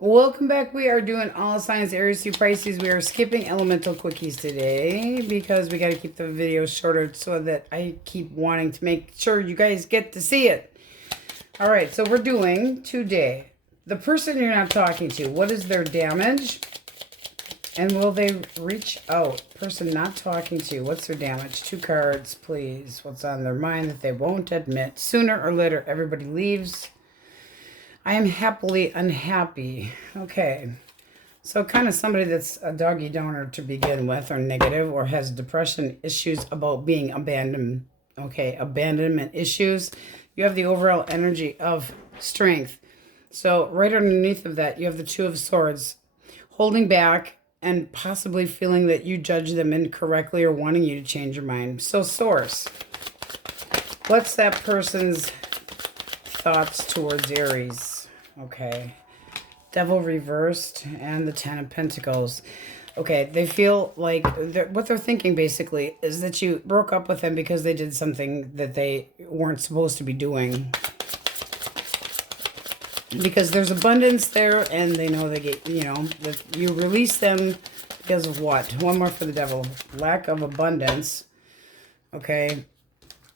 Welcome back. We are doing all signs Aries through Pisces. We are skipping elemental quickies today because we got to keep the video shorter so that I keep wanting to make sure you guys get to see it. All right, so we're doing today the person you're not talking to. What is their damage? And will they reach out? Person not talking to. What's their damage? 2 cards, please. What's on their mind that they won't admit? Sooner or later, everybody leaves. I am happily unhappy. Okay. So kind of somebody that's a doggy donor to begin with, or negative, or has depression issues about being abandoned. Okay, abandonment issues. You have the overall energy of strength. So right underneath of that, you have the 2 of Swords, holding back and possibly feeling that you judge them incorrectly or wanting you to change your mind. So Source, what's that person's thoughts towards Aries? Okay. Devil reversed and the 10 of Pentacles. Okay, they feel like what they're thinking basically is that you broke up with them because they did something that they weren't supposed to be doing. Because there's abundance there and they know they get, that you release them because of what? One more for the Devil. Lack of abundance. Okay.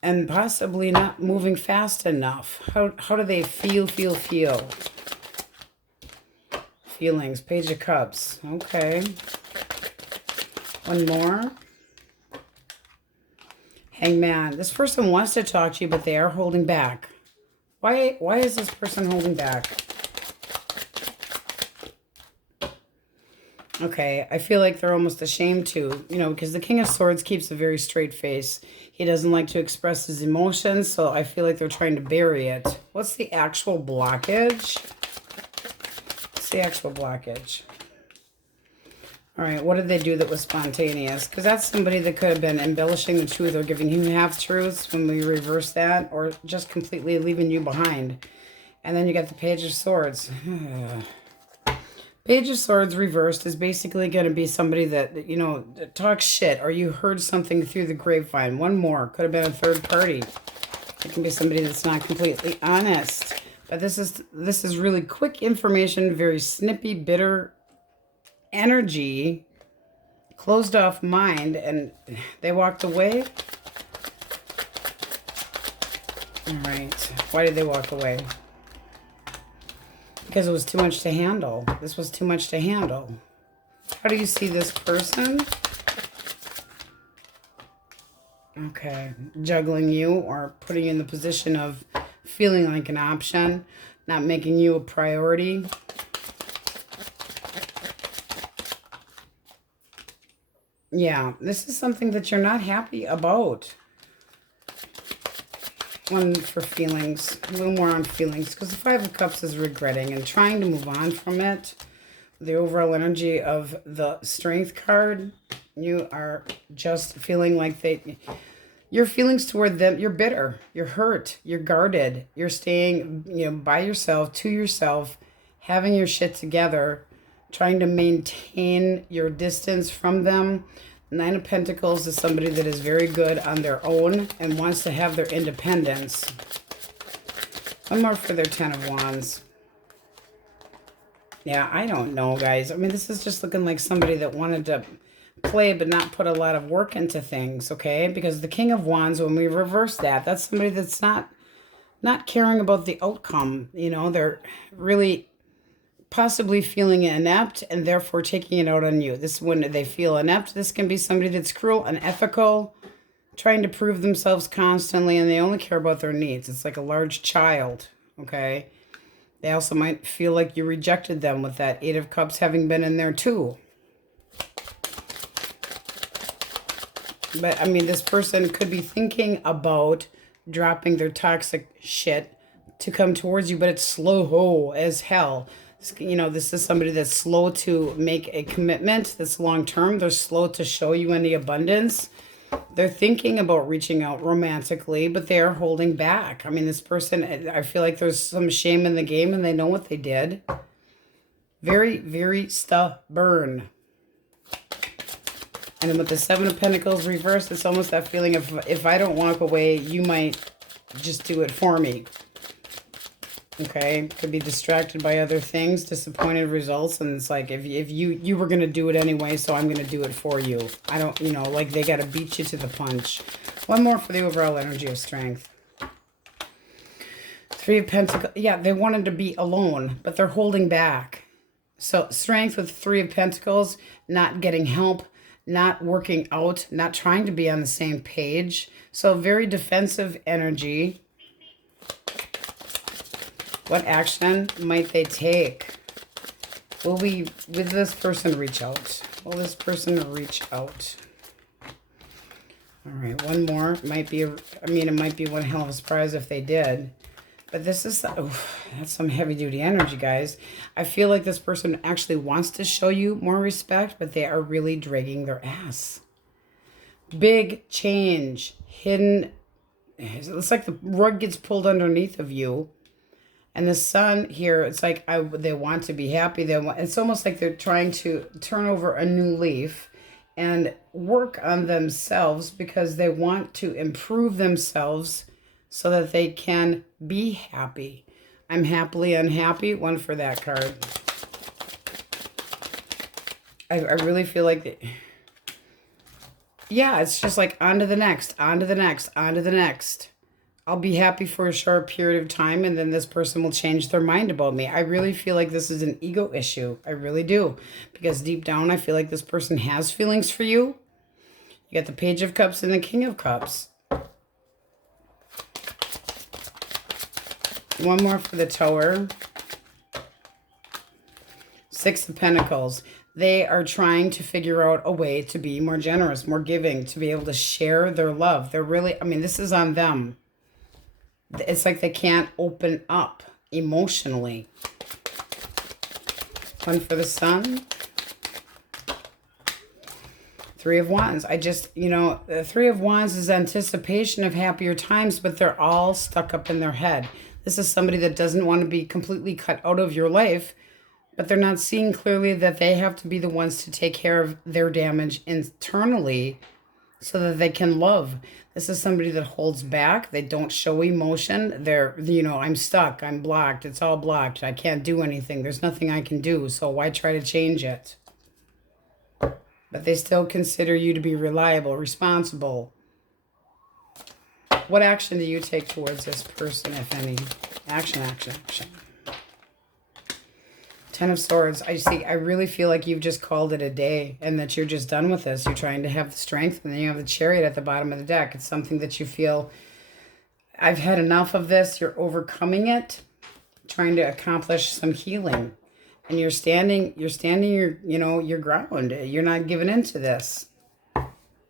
And possibly not moving fast enough. How do they feel? Feelings. Page of Cups. Okay. One more. Hangman. This person wants to talk to you, but they are holding back. Why is this person holding back? Okay, I feel like they're almost ashamed to, because the King of Swords keeps a very straight face. He doesn't like to express his emotions, so I feel like they're trying to bury it. What's the actual blockage? What's the actual blockage? All right, what did they do that was spontaneous? Because that's somebody that could have been embellishing the truth or giving you half-truths when we reverse that, or just completely leaving you behind. And then you got the Page of Swords. Page of Swords reversed is basically going to be somebody that, talks shit, or you heard something through the grapevine. One more. Could have been a third party. It can be somebody that's not completely honest. But this is really quick information, very snippy, bitter energy, closed off mind, and they walked away. All right. Why did they walk away? Because it was too much to handle. This was too much to handle. How do you see this person? Okay. Juggling you or putting you in the position of feeling like an option, not making you a priority. Yeah, this is something that you're not happy about. One for feelings, a little more on feelings, because the 5 of Cups is regretting and trying to move on from it. The overall energy of the Strength card, you are just feeling like your feelings toward them, you're bitter, you're hurt, you're guarded, you're staying, by yourself, to yourself, having your shit together, trying to maintain your distance from them. 9 of Pentacles is somebody that is very good on their own and wants to have their independence. One more for their 10 of Wands. Yeah, I don't know, guys. I mean, this is just looking like somebody that wanted to play but not put a lot of work into things, okay? Because the King of Wands, when we reverse that, that's somebody that's not caring about the outcome. They're really possibly feeling inept and therefore taking it out on you. When they feel inept, this can be somebody that's cruel, unethical, trying to prove themselves constantly, and they only care about their needs. It's like a large child, okay? They also might feel like you rejected them with that 8 of Cups having been in there too. But, I mean, this person could be thinking about dropping their toxic shit to come towards you, but it's slow as hell. This is somebody that's slow to make a commitment that's long-term. They're slow to show you any abundance. They're thinking about reaching out romantically, but they are holding back. I mean, this person, I feel like there's some shame in the game and they know what they did. Very, very stubborn. And then with the 7 of Pentacles reversed, it's almost that feeling of if I don't walk away, you might just do it for me. Okay, could be distracted by other things, disappointed results, and it's like if you were gonna do it anyway, so I'm gonna do it for you. I don't, you know, like they gotta beat you to the punch. One more for the overall energy of strength. Three of Pentacles. Yeah, they wanted to be alone, but they're holding back. So strength with Three of Pentacles, not getting help, not working out, not trying to be on the same page. So very defensive energy. What action might they take? Will this person reach out? Will this person reach out? All right, one more. It might be, it might be one hell of a surprise if they did. But this is, that's some heavy duty energy, guys. I feel like this person actually wants to show you more respect, but they are really dragging their ass. Big change, hidden. It's like the rug gets pulled underneath of you. And the Sun here, it's like they want to be happy. It's almost like they're trying to turn over a new leaf and work on themselves because they want to improve themselves so that they can be happy. I'm happily unhappy. One for that card. I really feel like, yeah, it's just like on to the next, on to the next, on to the next. I'll be happy for a short period of time, and then this person will change their mind about me. I really feel like this is an ego issue. I really do. Because deep down, I feel like this person has feelings for you. You got the Page of Cups and the King of Cups. One more for the Tower. Six of Pentacles. They are trying to figure out a way to be more generous, more giving, to be able to share their love. They're really, this is on them. It's like they can't open up emotionally. One for the Sun. Three of Wands. The Three of Wands is anticipation of happier times, but they're all stuck up in their head. This is somebody that doesn't want to be completely cut out of your life, but they're not seeing clearly that they have to be the ones to take care of their damage internally so that they can love. This is somebody that holds back. They don't show emotion. They're, I'm stuck. I'm blocked. It's all blocked. I can't do anything. There's nothing I can do. So why try to change it? But they still consider you to be reliable, responsible. What action do you take towards this person, if any? Action, action, action. Ten of Swords. I really feel like you've just called it a day and that you're just done with this. You're trying to have the strength, and then you have the Chariot at the bottom of the deck. It's something that you feel, I've had enough of this. You're overcoming it, trying to accomplish some healing. And you're standing your ground. You're not giving into this.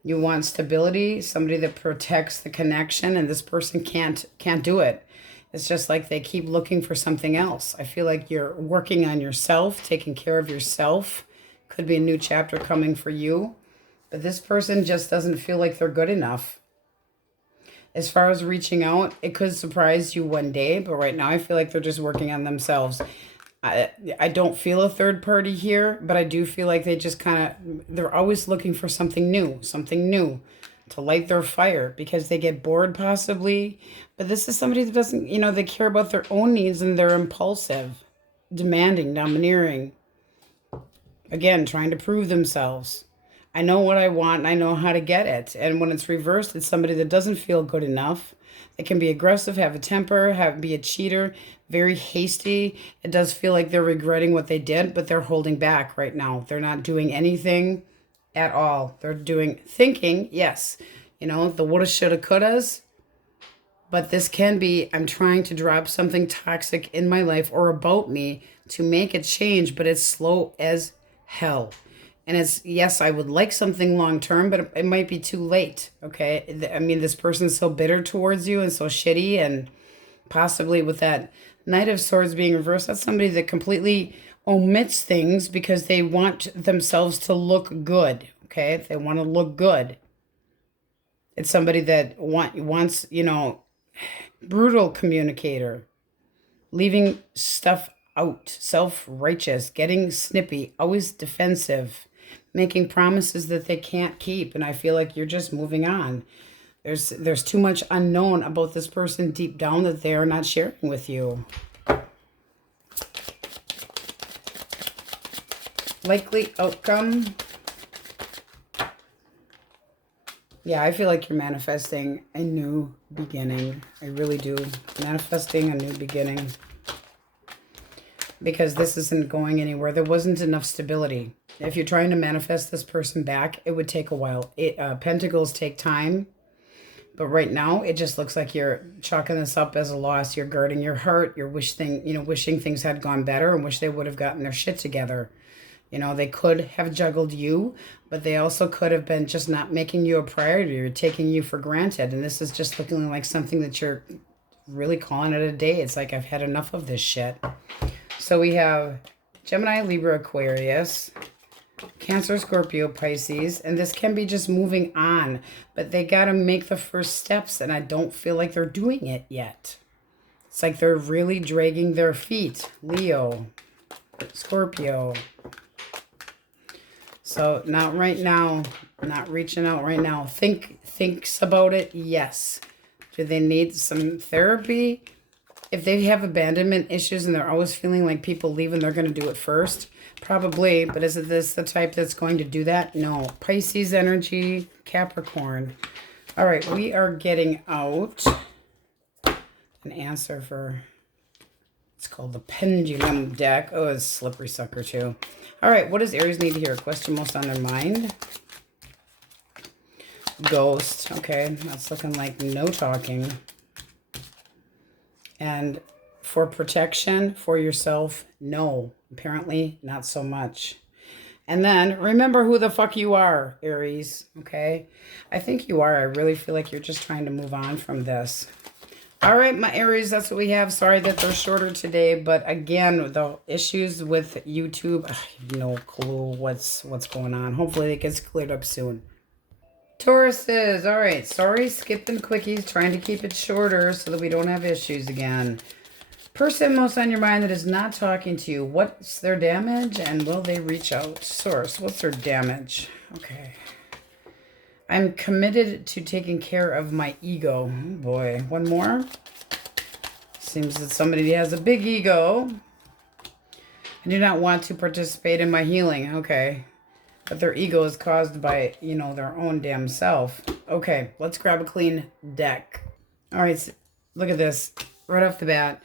You want stability, somebody that protects the connection, and this person can't do it. It's just like they keep looking for something else. I feel like you're working on yourself, taking care of yourself. Could be a new chapter coming for you. But this person just doesn't feel like they're good enough. As far as reaching out, it could surprise you one day. But right now I feel like they're just working on themselves. I don't feel a third party here. But I do feel like they just they're always looking for something new to light their fire, because they get bored possibly. But this is somebody that doesn't, they care about their own needs, and they're impulsive, demanding, domineering. Again, trying to prove themselves. I know what I want and I know how to get it. And when it's reversed, it's somebody that doesn't feel good enough. They can be aggressive, have a temper, be a cheater, very hasty. It does feel like they're regretting what they did, but they're holding back right now. They're not doing anything at all. They're thinking, yes, the woulda, shoulda, couldas. But this can be, I'm trying to drop something toxic in my life or about me to make a change, but it's slow as hell. And it's, yes, I would like something long-term, but it might be too late, okay? This person's so bitter towards you and so shitty, and possibly with that Knight of Swords being reversed, that's somebody that completely omits things because they want themselves to look good, okay? They want to look good. It's somebody that wants, brutal communicator, leaving stuff out, self-righteous, getting snippy, always defensive, making promises that they can't keep. And I feel like you're just moving on. There's too much unknown about this person deep down that they are not sharing with you. Likely outcome. Yeah, I feel like you're manifesting a new beginning. I really do. Manifesting a new beginning. Because this isn't going anywhere. There wasn't enough stability. If you're trying to manifest this person back, it would take a while. Pentacles take time. But right now, it just looks like you're chalking this up as a loss. You're guarding your heart. You're wishing things had gone better and wish they would have gotten their shit together. You know, they could have juggled you, but they also could have been just not making you a priority or taking you for granted. And this is just looking like something that you're really calling it a day. It's like, I've had enough of this shit. So we have Gemini, Libra, Aquarius, Cancer, Scorpio, Pisces, and this can be just moving on, but they got to make the first steps, and I don't feel like they're doing it yet. It's like they're really dragging their feet. Leo, Scorpio. So not right now, not reaching out right now. Thinks about it, yes. Do they need some therapy? If they have abandonment issues and they're always feeling like people leave and they're going to do it first, probably. But is it this the type that's going to do that? No. Pisces energy, Capricorn. All right, we are getting out an answer for, it's called the Pendulum deck. Oh, it's slippery sucker too. All right, what does Aries need to hear? Question most on their mind. Ghost. Okay, that's looking like no talking. And for protection for yourself, no. Apparently, not so much. And then, remember who the fuck you are, Aries, okay? I think you are. I really feel like you're just trying to move on from this. All right, my Aries, that's what we have. Sorry that they're shorter today. But again, the issues with YouTube, I have no clue what's going on. Hopefully, it gets cleared up soon. Tauruses, all right, sorry, skipping quickies, trying to keep it shorter so that we don't have issues again. Person most on your mind that is not talking to you, what's their damage and will they reach out? Source, what's their damage? Okay. I'm committed to taking care of my ego. Oh boy, one more. Seems that somebody has a big ego. I do not want to participate in my healing. Okay. But their ego is caused by, you know, their own damn self. Okay, let's grab a clean deck. All right, so look at this. Right off the bat,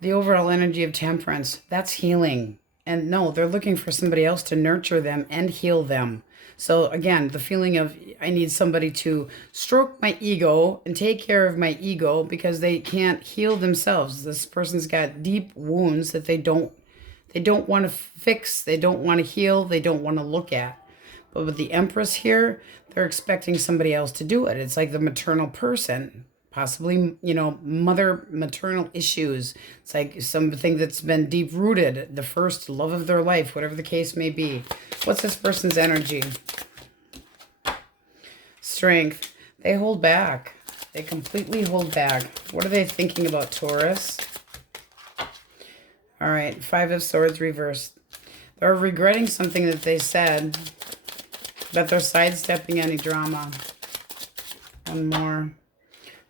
the overall energy of temperance, that's healing. And no, they're looking for somebody else to nurture them and heal them. So again, the feeling of I need somebody to stroke my ego and take care of my ego because they can't heal themselves. This person's got deep wounds that they don't want to fix, they don't want to heal, they don't want to look at. But with the Empress here, they're expecting somebody else to do it. It's like the maternal person, possibly, you know, maternal issues. It's like something that's been deep-rooted, the first love of their life, whatever the case may be. What's this person's energy? Strength. They hold back. They completely hold back. What are they thinking about, Taurus? All right, Five of Swords reversed. They're regretting something that they said, but they're sidestepping any drama. One more.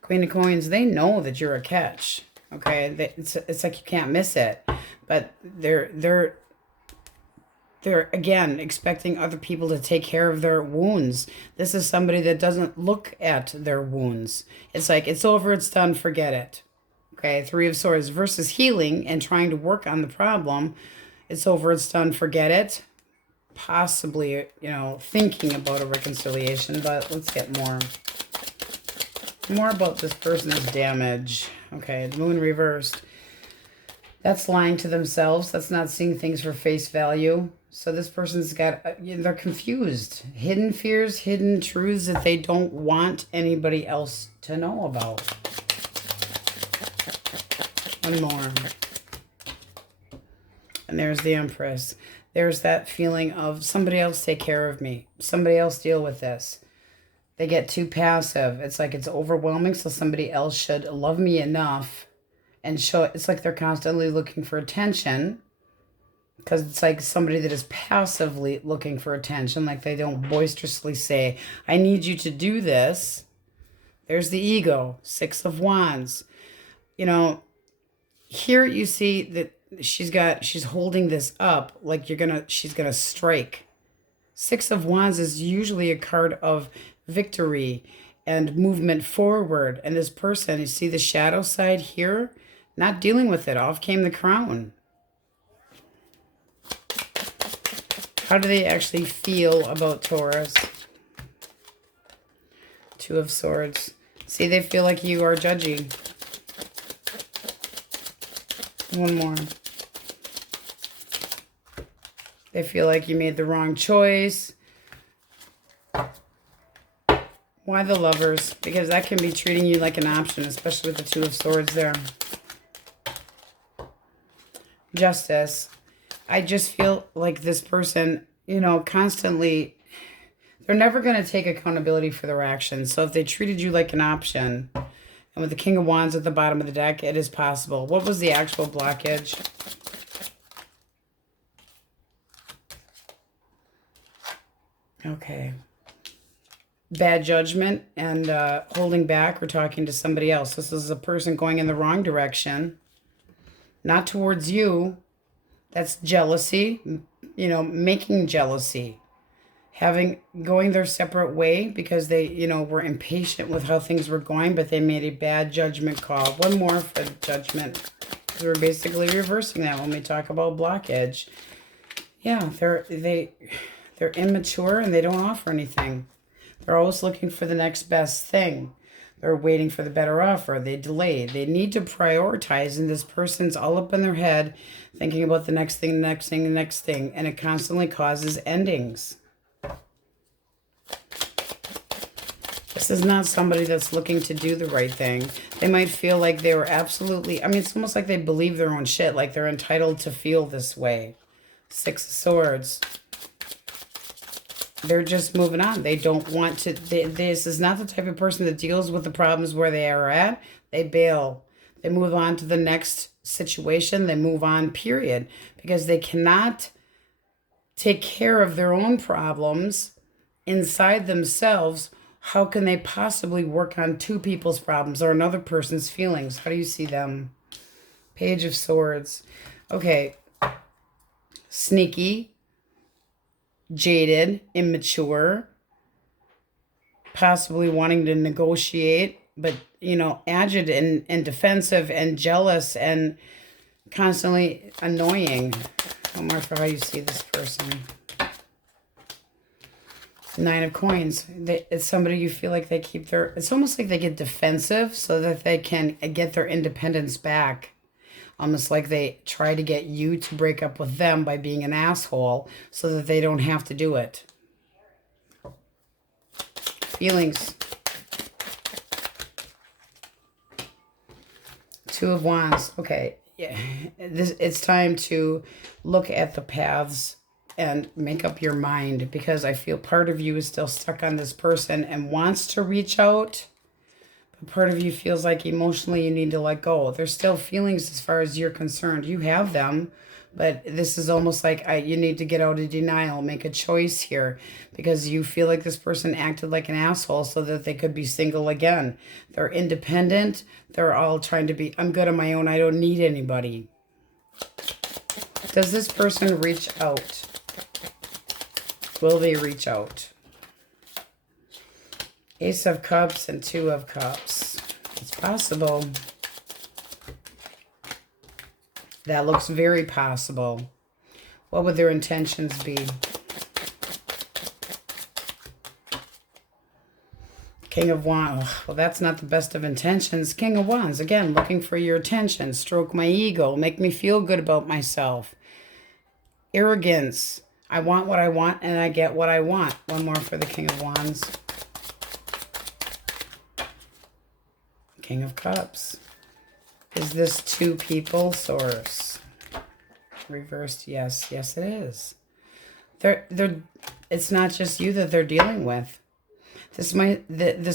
Queen of Coins, they know that you're a catch, okay? It's like you can't miss it, but they're again expecting other people to take care of their wounds. This is somebody that doesn't look at their wounds. It's like, it's over, it's done, forget it. Okay, Three of Swords versus healing and trying to work on the problem. It's over, it's done, forget it. Possibly, you know, thinking about a reconciliation, but let's get more about this person's damage. Okay, the Moon reversed. That's lying to themselves. That's not seeing things for face value. So this person's got, they're confused. Hidden fears, hidden truths that they don't want anybody else to know about. One more. And there's the Empress. There's that feeling of somebody else take care of me. Somebody else deal with this. They get too passive. It's like it's overwhelming, so somebody else should love me enough and show it. It's like they're constantly looking for attention because it's like somebody that is passively looking for attention, like they don't boisterously say, I need you to do this. There's the ego, Six of Wands. You know, here you see that she's holding this up like she's gonna strike. Six of Wands is usually a card of victory and movement forward. And this person, you see the shadow side here, not dealing with it. Off came the crown. How do they actually feel about Taurus? Two of Swords. See, they feel like you are judgy. One more. They feel like you made the wrong choice. Why the Lovers? Because that can be treating you like an option, especially with the Two of Swords there. Justice. I just feel like this person, you know, constantly, they're never going to take accountability for their actions. So if they treated you like an option, and with the King of Wands at the bottom of the deck, it is possible. What was the actual blockage? Okay. Bad judgment and holding back or talking to somebody else. This is a person going in the wrong direction. Not towards you. That's jealousy. You know, making jealousy. Going their separate way because they, you know, were impatient with how things were going, but they made a bad judgment call. One more for judgment. We're basically reversing that when we talk about blockage. Yeah, they're immature and they don't offer anything. They're always looking for the next best thing. They're waiting for the better offer. They delay. They need to prioritize, and this person's all up in their head thinking about the next thing, the next thing, the next thing, and it constantly causes endings. This is not somebody that's looking to do the right thing. They might feel like they were absolutely, I mean, it's almost like they believe their own shit, like they're entitled to feel this way. Six of Swords. They're just moving on. They don't want to, this is not the type of person that deals with the problems where they are at. They bail. They move on to the next situation. They move on, period. Because they cannot take care of their own problems inside themselves. How can they possibly work on two people's problems or another person's feelings? How do you see them? Page of Swords. Okay. Sneaky. Jaded, immature, possibly wanting to negotiate, but, you know, agitated and defensive and jealous and constantly annoying. One more for how you see this person. Nine of Coins. It's somebody you feel like they keep their, it's almost like they get defensive so that they can get their independence back. Almost like they try to get you to break up with them by being an asshole so that they don't have to do it. Feelings. Two of Wands. Okay. Yeah. It's time to look at the paths and make up your mind, because I feel part of you is still stuck on this person and wants to reach out. Part of you feels like emotionally you need to let go. There's still feelings as far as you're concerned. You have them, but this is almost like you need to get out of denial, make a choice here, because you feel like this person acted like an asshole so that they could be single again. They're independent. They're all trying to be, I'm good on my own. I don't need anybody. Does this person reach out? Will they reach out? Ace of Cups and Two of Cups. It's possible. That looks very possible. What would their intentions be? King of Wands. Oh, well, that's not the best of intentions. King of Wands. Again, looking for your attention. Stroke my ego. Make me feel good about myself. Arrogance. I want what I want and I get what I want. One more for the King of Wands. King of Cups. Is this two people source? Reversed, yes. Yes, it is. It's not just you that they're dealing with. This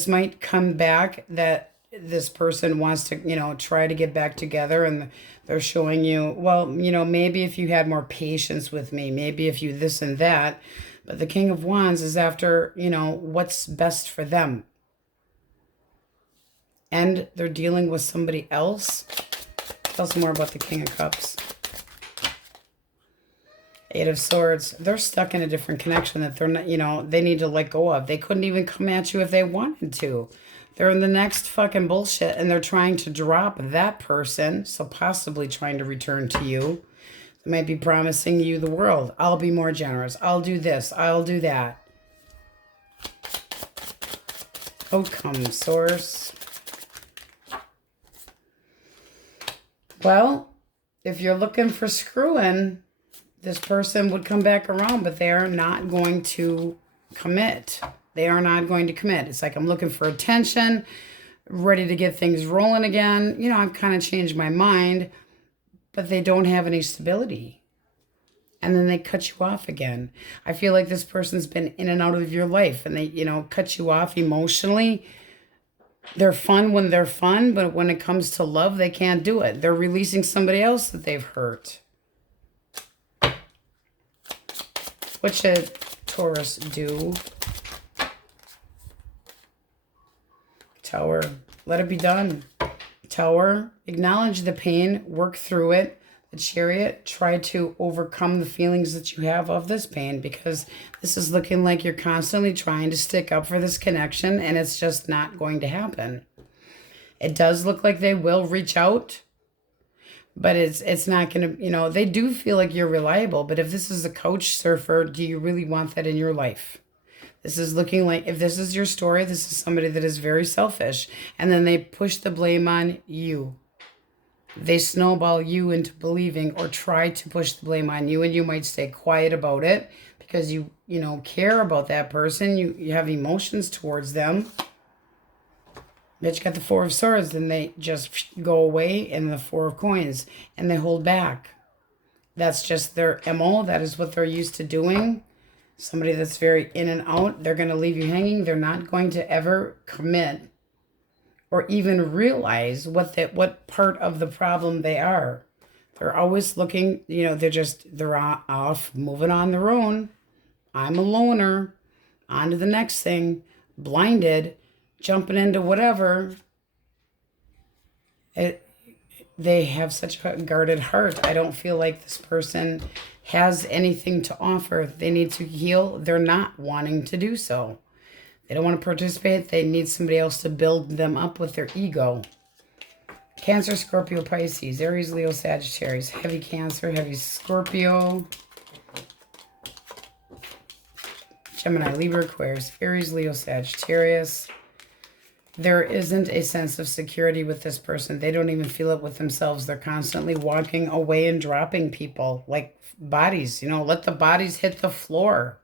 might come back that this person wants to, you know, try to get back together, and they're showing you, well, you know, maybe if you had more patience with me, maybe if you this and that. But the King of Wands is after, you know, what's best for them. And they're dealing with somebody else. Tell us more about the King of Cups. Eight of Swords. They're stuck in a different connection that they're not, you know, they need to let go of. They couldn't even come at you if they wanted to. They're in the next fucking bullshit, and they're trying to drop that person, so possibly trying to return to you. They might be promising you the world. I'll be more generous. I'll do this. I'll do that. Outcome, Source. Well, if you're looking for screwing, this person would come back around, but they are not going to commit. They are not going to commit. It's like I'm looking for attention, ready to get things rolling again. You know, I've kind of changed my mind, but they don't have any stability. And then they cut you off again. I feel like this person's been in and out of your life, and they, you know, cut you off emotionally. They're fun when they're fun, but when it comes to love, they can't do it. They're releasing somebody else that they've hurt. What should Taurus do? Tower, let it be done. Tower, acknowledge the pain, work through it. The Chariot, try to overcome the feelings that you have of this pain, because this is looking like you're constantly trying to stick up for this connection, and it's just not going to happen. It does look like they will reach out, but it's not going to, you know, they do feel like you're reliable, but if this is a couch surfer, do you really want that in your life? This is looking like, if this is your story, this is somebody that is very selfish, and then they push the blame on you. They snowball you into believing, or try to push the blame on you, and you might stay quiet about it because you know, care about that person. You have emotions towards them. But you got the Four of Swords, then they just go away, and the Four of Coins, and they hold back. That's just their MO. That is what they're used to doing. Somebody that's very in and out, they're going to leave you hanging. They're not going to ever commit or even realize what part of the problem they are. They're always looking, you know, they're off, moving on their own. I'm a loner. On to the next thing. Blinded, jumping into whatever. They have such a guarded heart. I don't feel like this person has anything to offer. They need to heal. They're not wanting to do so. They don't want to participate. They need somebody else to build them up with their ego. Cancer, Scorpio, Pisces, Aries, Leo, Sagittarius. Heavy Cancer, heavy Scorpio. Gemini, Libra, Aquarius, Aries, Leo, Sagittarius. There isn't a sense of security with this person. They don't even feel it with themselves. They're constantly walking away and dropping people like bodies. You know, let the bodies hit the floor.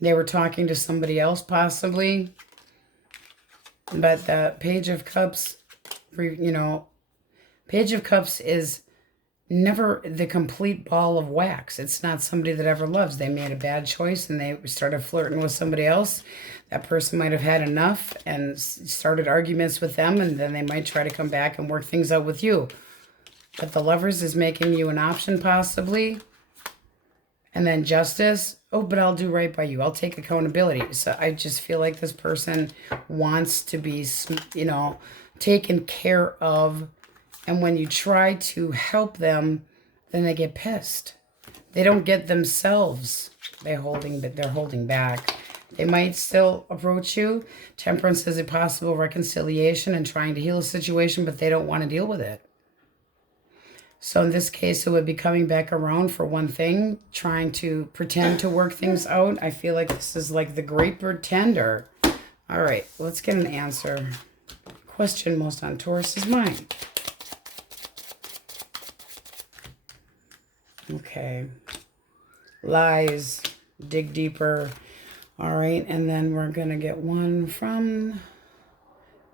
They were talking to somebody else possibly. But the Page of Cups, you know, Page of Cups is never the complete ball of wax. It's not somebody that ever loves. They made a bad choice and they started flirting with somebody else. That person might have had enough and started arguments with them, and then they might try to come back and work things out with you. But the Lovers is making you an option possibly. And then Justice, oh, but I'll do right by you. I'll take accountability. So I just feel like this person wants to be, you know, taken care of. And when you try to help them, then they get pissed. They don't get themselves. They're holding back. They might still approach you. Temperance is a possible reconciliation and trying to heal a situation, but they don't want to deal with it. So in this case, it would be coming back around for one thing, trying to pretend to work things out. I feel like this is like the great pretender. All right, let's get an answer. Question most on Taurus's mind. Okay. Lies. Dig deeper. All right, and then we're going to get one from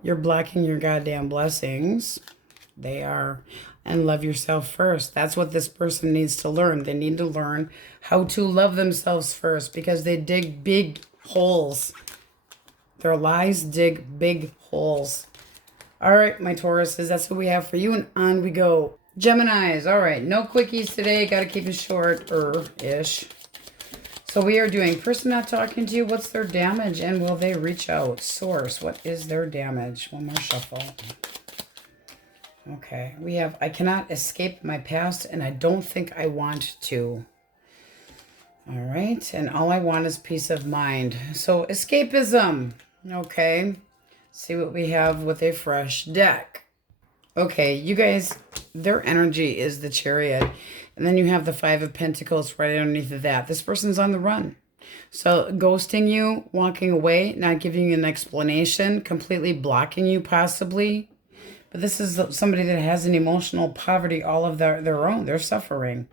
you're blocking your goddamn blessings. They are. And love yourself first. That's what this person needs to learn. They need to learn how to love themselves first, because they dig big holes. Their lies dig big holes. All right, my Tauruses, that's what we have for you, and on we go. Geminis, all right, no quickies today. Got to keep it short-ish. So we are doing person not talking to you. What's their damage, and will they reach out? Source, what is their damage? One more shuffle. Okay, we have, I cannot escape my past and I don't think I want to. All right, and all I want is peace of mind. So escapism. Okay, see what we have with a fresh deck. Okay, you guys, their energy is the Chariot. And then you have the Five of Pentacles right underneath of that. This person's on the run. So ghosting you, walking away, not giving you an explanation, completely blocking you possibly. But this is somebody that has an emotional poverty all of their own. They're suffering.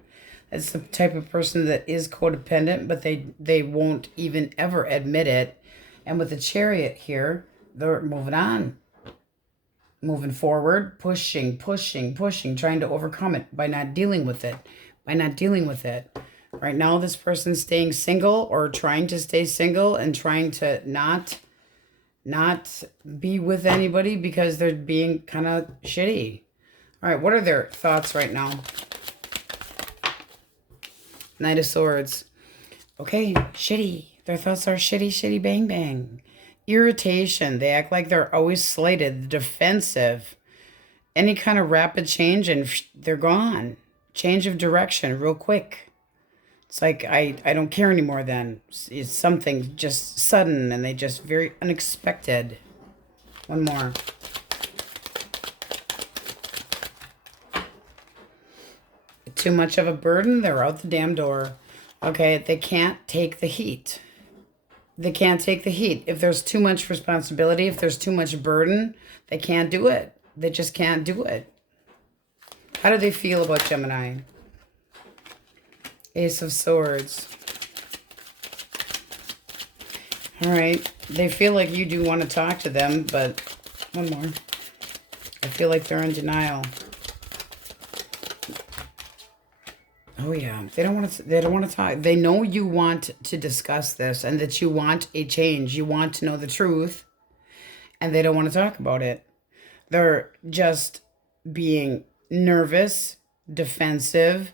It's the type of person that is codependent, but they won't even ever admit it. And with the Chariot here, they're moving on. Moving forward, pushing, trying to overcome it by not dealing with it. Right now, this person's staying single or trying to stay single and trying to not be with anybody because they're being kind of shitty. All right, what are their thoughts right now? Knight of Swords. Okay, shitty. Their thoughts are shitty, bang, bang. Irritation. They act like they're always slighted, defensive. Any kind of rapid change and they're gone. Change of direction real quick. It's like, I don't care anymore then. It's something just sudden and they just very unexpected. One more. Too much of a burden, they're out the damn door. Okay, they can't take the heat. They can't take the heat. If there's too much responsibility, if there's too much burden, they can't do it. They just can't do it. How do they feel about Gemini? Ace of Swords. All right. They feel like you do want to talk to them, but one more. I feel like they're in denial. Oh yeah, they don't want to talk. They know you want to discuss this and that you want a change. You want to know the truth and they don't want to talk about it. They're just being nervous, defensive.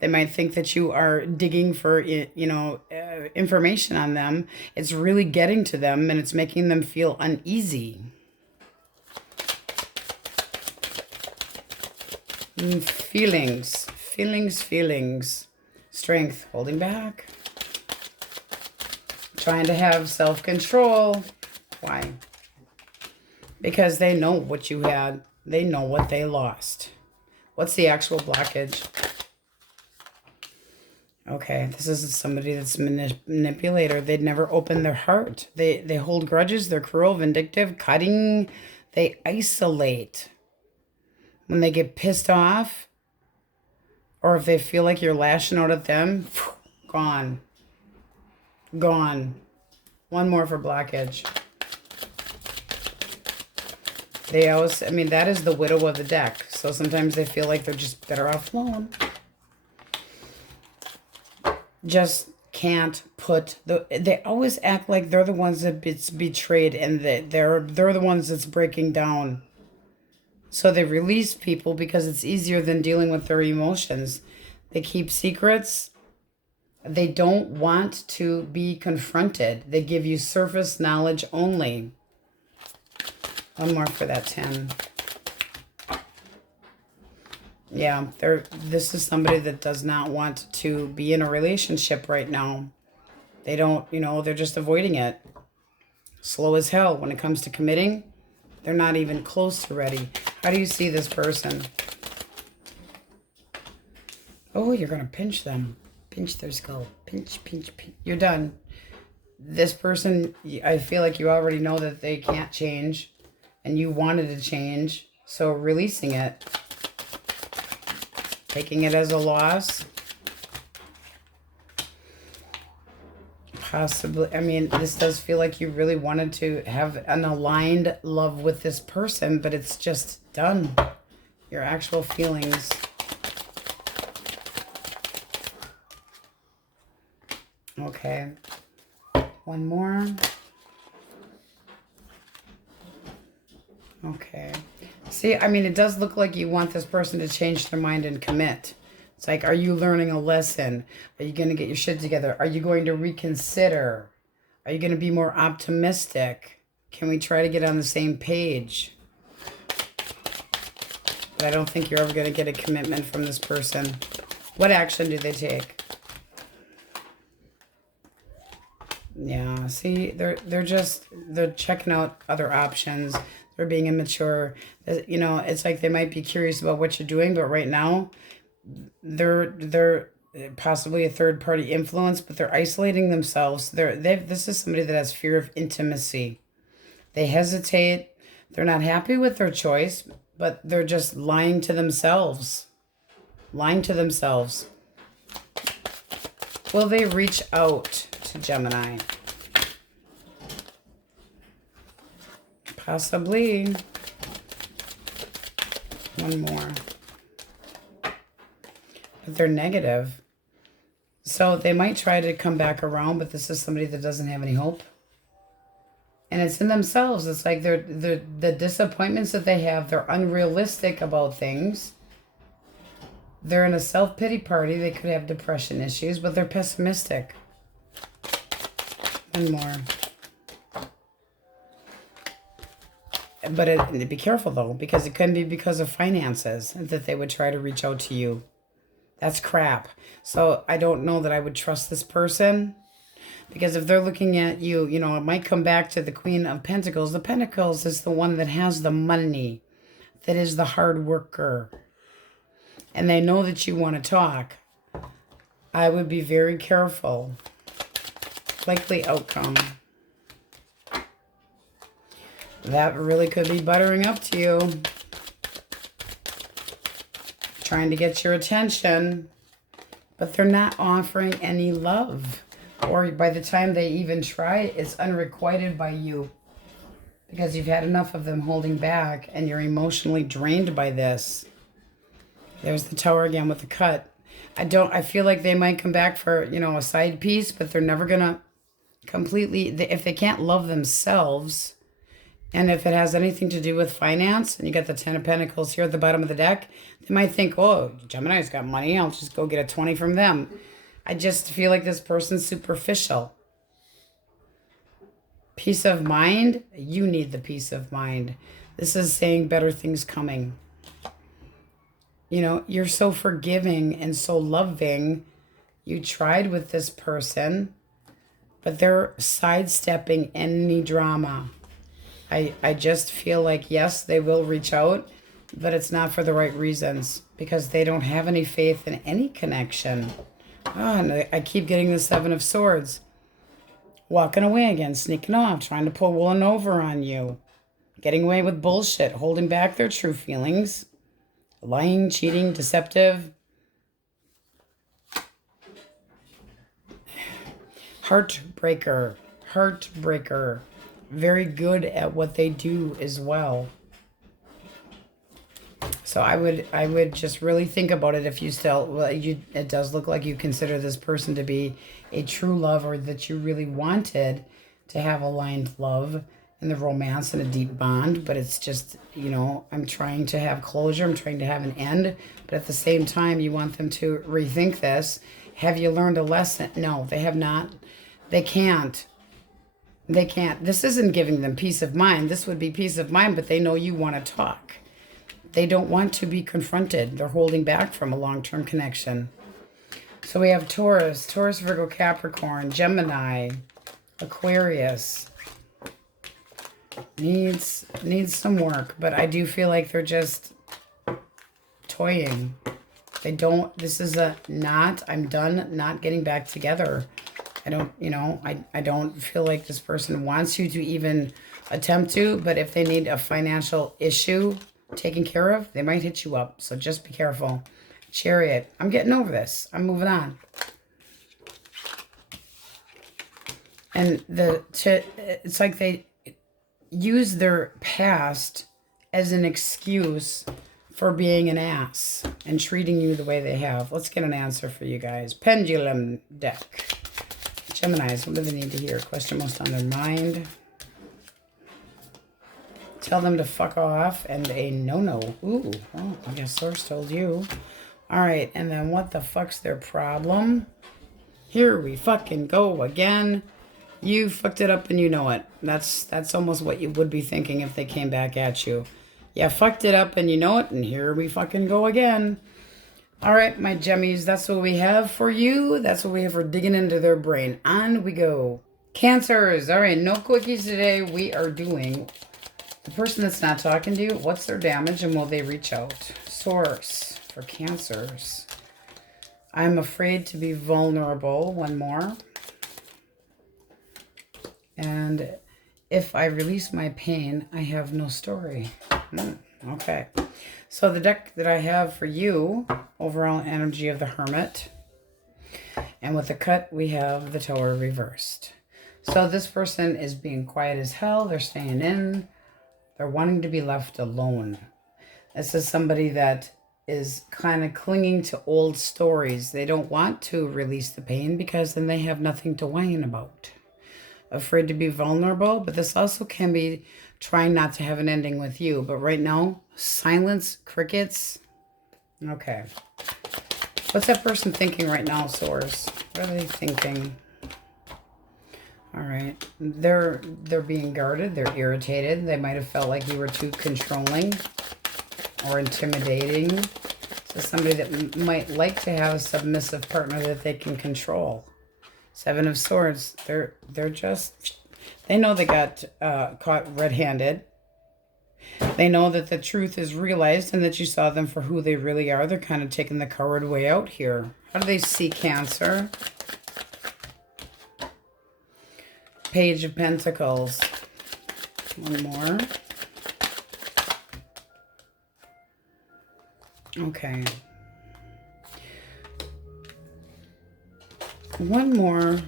They might think that you are digging for, information on them. It's really getting to them and it's making them feel uneasy. Feelings. Strength, holding back. Trying to have self-control. Why? Because they know what you had. They know what they lost. What's the actual blockage? Okay, this is somebody that's a manipulator. They'd never open their heart. They hold grudges. They're cruel, vindictive, cutting. They isolate. When they get pissed off, or if they feel like you're lashing out at them, gone. Gone. One more for blockage. They always, that is the widow of the deck. So sometimes they feel like they're just better off alone. Just can't put they always act like they're the ones that gets betrayed and they're the ones that's breaking down. So they release people because it's easier than dealing with their emotions. They keep secrets. They don't want to be confronted. They give you surface knowledge only. One more for that 10. Yeah, this is somebody that does not want to be in a relationship right now. They don't, they're just avoiding it. Slow as hell when it comes to committing. They're not even close to ready. How do you see this person? Oh, you're going to pinch them. Pinch their skull. Pinch. You're done. This person, I feel like you already know that they can't change. And you wanted to change. So releasing it. Taking it as a loss. Possibly, this does feel like you really wanted to have an aligned love with this person, but it's just done. Your actual feelings. Okay. One more. Okay. See, it does look like you want this person to change their mind and commit. It's like, are you learning a lesson? Are you going to get your shit together? Are you going to reconsider? Are you going to be more optimistic? Can we try to get on the same page? But I don't think you're ever going to get a commitment from this person. What action do they take? Yeah, see, they're checking out other options. They're being immature. You know, it's like they might be curious about what you're doing, but right now they're possibly a third party influence, but they're isolating themselves. This is somebody that has fear of intimacy. They hesitate. They're not happy with their choice, but they're just lying to themselves. Lying to themselves. Will they reach out to Gemini? Possibly. One more. But they're negative. So they might try to come back around, but this is somebody that doesn't have any hope. And it's in themselves. It's like the disappointments that they have, they're unrealistic about things. They're in a self-pity party. They could have depression issues, but they're pessimistic. One more. But be careful, though, because it can be because of finances that they would try to reach out to you. That's crap. So I don't know that I would trust this person. Because if they're looking at you, you know, it might come back to the Queen of Pentacles. The Pentacles is the one that has the money, that is the hard worker. And they know that you want to talk. I would be very careful. Likely outcome. That really could be buttering up to you. Trying to get your attention. But they're not offering any love. Or by the time they even try, it's unrequited by you. Because you've had enough of them holding back and you're emotionally drained by this. There's the Tower again with the cut. I feel like they might come back for, you know, a side piece, but they're never going to completely, if they can't love themselves, and if it has anything to do with finance, and you got the Ten of Pentacles here at the bottom of the deck, they might think, oh, Gemini's got money, I'll just go get a 20 from them. I just feel like this person's superficial. Peace of mind, you need the peace of mind. This is saying better things coming. You know, you're so forgiving and so loving. You tried with this person, but they're sidestepping any drama. I just feel like, yes, they will reach out, but it's not for the right reasons because they don't have any faith in any connection. Oh, and I keep getting the Seven of Swords. Walking away again, sneaking off, trying to pull one over on you. Getting away with bullshit, holding back their true feelings. Lying, cheating, deceptive. Heartbreaker. Heartbreaker. Very good at what they do as well. So I would just really think about it if you still, well, it does look like you consider this person to be a true love, or that you really wanted to have aligned love and the romance and a deep bond, but it's just, you know, I'm trying to have closure, I'm trying to have an end, but at the same time you want them to rethink this. Have you learned a lesson? No, they have not. They can't. They can't. This isn't giving them peace of mind. This would be peace of mind, but they know you want to talk. They don't want to be confronted. They're holding back from a long-term connection. So we have Taurus, Virgo, Capricorn, Gemini, Aquarius. Needs some work, but I do feel like they're just toying. They don't, this is a not, I'm done not getting back together. I don't, you know, I don't feel like this person wants you to even attempt to, but if they need a financial issue taken care of, they might hit you up. So just be careful. Chariot, I'm getting over this. I'm moving on. And it's like they use their past as an excuse for being an ass and treating you the way they have. Let's get an answer for you guys. Pendulum deck. Geminis, what do they need to hear? Question most on their mind. Tell them to fuck off, and a no-no. Ooh, oh, I guess Source told you. All right, and then what the fuck's their problem? Here we fucking go again. You fucked it up and you know it. That's almost what you would be thinking if they came back at you. Yeah, fucked it up and you know it, and here we fucking go again. All right, my Gemmies, that's what we have for you. That's what we have for digging into their brain. On we go. Cancers. All right, no quickies today. We are doing the person that's not talking to you. What's their damage and will they reach out? Source for Cancers. I'm afraid to be vulnerable. One more. And if I release my pain, I have no story. Okay. So the deck that I have for you, overall energy of the Hermit. And with the cut, we have the Tower reversed. So this person is being quiet as hell. They're staying in. They're wanting to be left alone. This is somebody that is kind of clinging to old stories. They don't want to release the pain because then they have nothing to whine about. Afraid to be vulnerable, but this also can be trying not to have an ending with you. But right now, silence, crickets. Okay. What's that person thinking right now, Source? What are they thinking? All right. They're being guarded. They're irritated. They might have felt like you were too controlling or intimidating. So somebody that might like to have a submissive partner that they can control. Seven of Swords. They're just, they know they got caught red-handed. They know that the truth is realized and that you saw them for who they really are. They're kind of taking the coward way out here. How do they see Cancer? Page of Pentacles. One more. Okay. One more.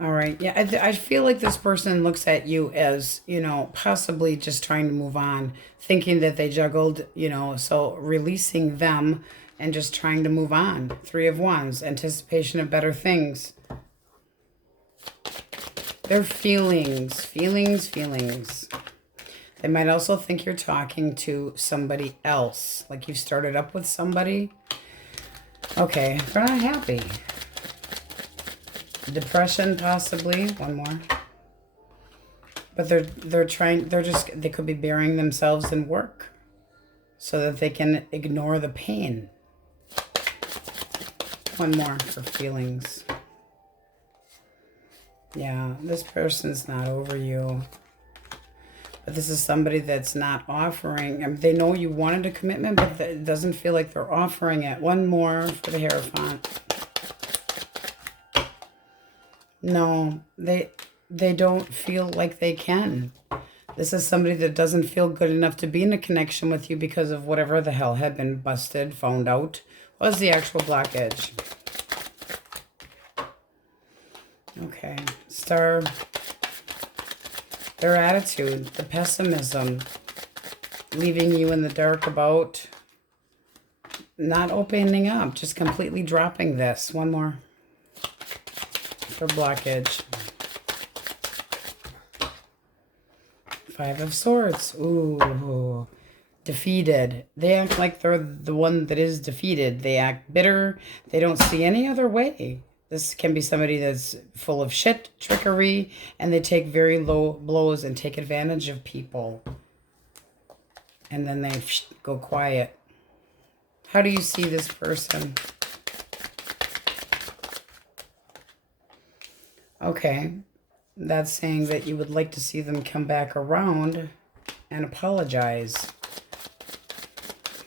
All right. Yeah, I feel like this person looks at you as, you know, possibly just trying to move on, thinking that they juggled, you know, so releasing them and just trying to move on. Three of Wands, anticipation of better things. Their feelings. They might also think you're talking to somebody else, like you've started up with somebody. Okay, they're not happy. Depression, possibly. One more. But they could be burying themselves in work so that they can ignore the pain. One more for feelings. Yeah, this person's not over you. But this is somebody that's not offering. I mean, they know you wanted a commitment, but it doesn't feel like they're offering it. One more for the Hierophant. No, they don't feel like they can. This is somebody that doesn't feel good enough to be in a connection with you because of whatever the hell had been busted, found out. What was the actual blockage? Okay. Star. Their attitude, the pessimism, leaving you in the dark about not opening up, just completely dropping this. One more for blockage. Five of Swords. Ooh, defeated. They act like they're the one that is defeated. They act bitter. They don't see any other way. This can be somebody that's full of shit, trickery, and they take very low blows and take advantage of people. And then they go quiet. How do you see this person? Okay. That's saying that you would like to see them come back around and apologize.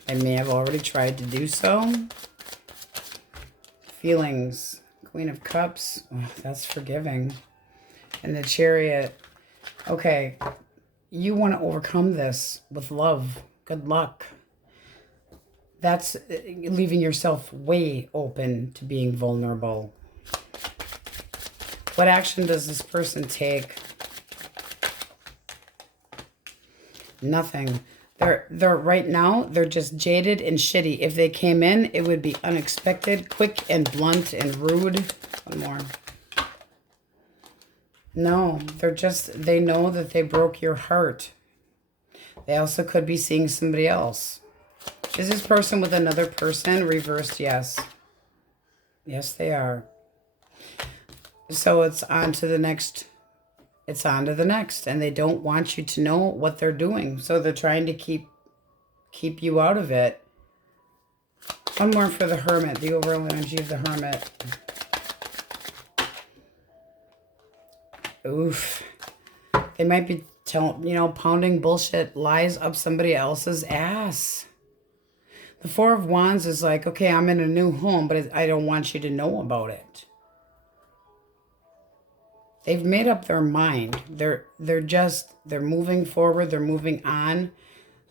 They may have already tried to do so. Feelings. Queen of Cups, oh, that's forgiving. And the Chariot. Okay, you want to overcome this with love. Good luck. That's leaving yourself way open to being vulnerable. What action does this person take? Nothing. They're right now, they're just jaded and shitty. If they came in, it would be unexpected, quick and blunt and rude. One more. No, they know that they broke your heart. They also could be seeing somebody else. Is this person with another person? Reversed, yes. Yes, they are. So it's on to the next it's on to the next. And they don't want you to know what they're doing. So they're trying to keep you out of it. One more for the Hermit, the overall energy of the Hermit. Oof. They might be pounding bullshit lies up somebody else's ass. The Four of Wands is like, okay, I'm in a new home, but I don't want you to know about it. They've made up their mind. They're moving forward. They're moving on.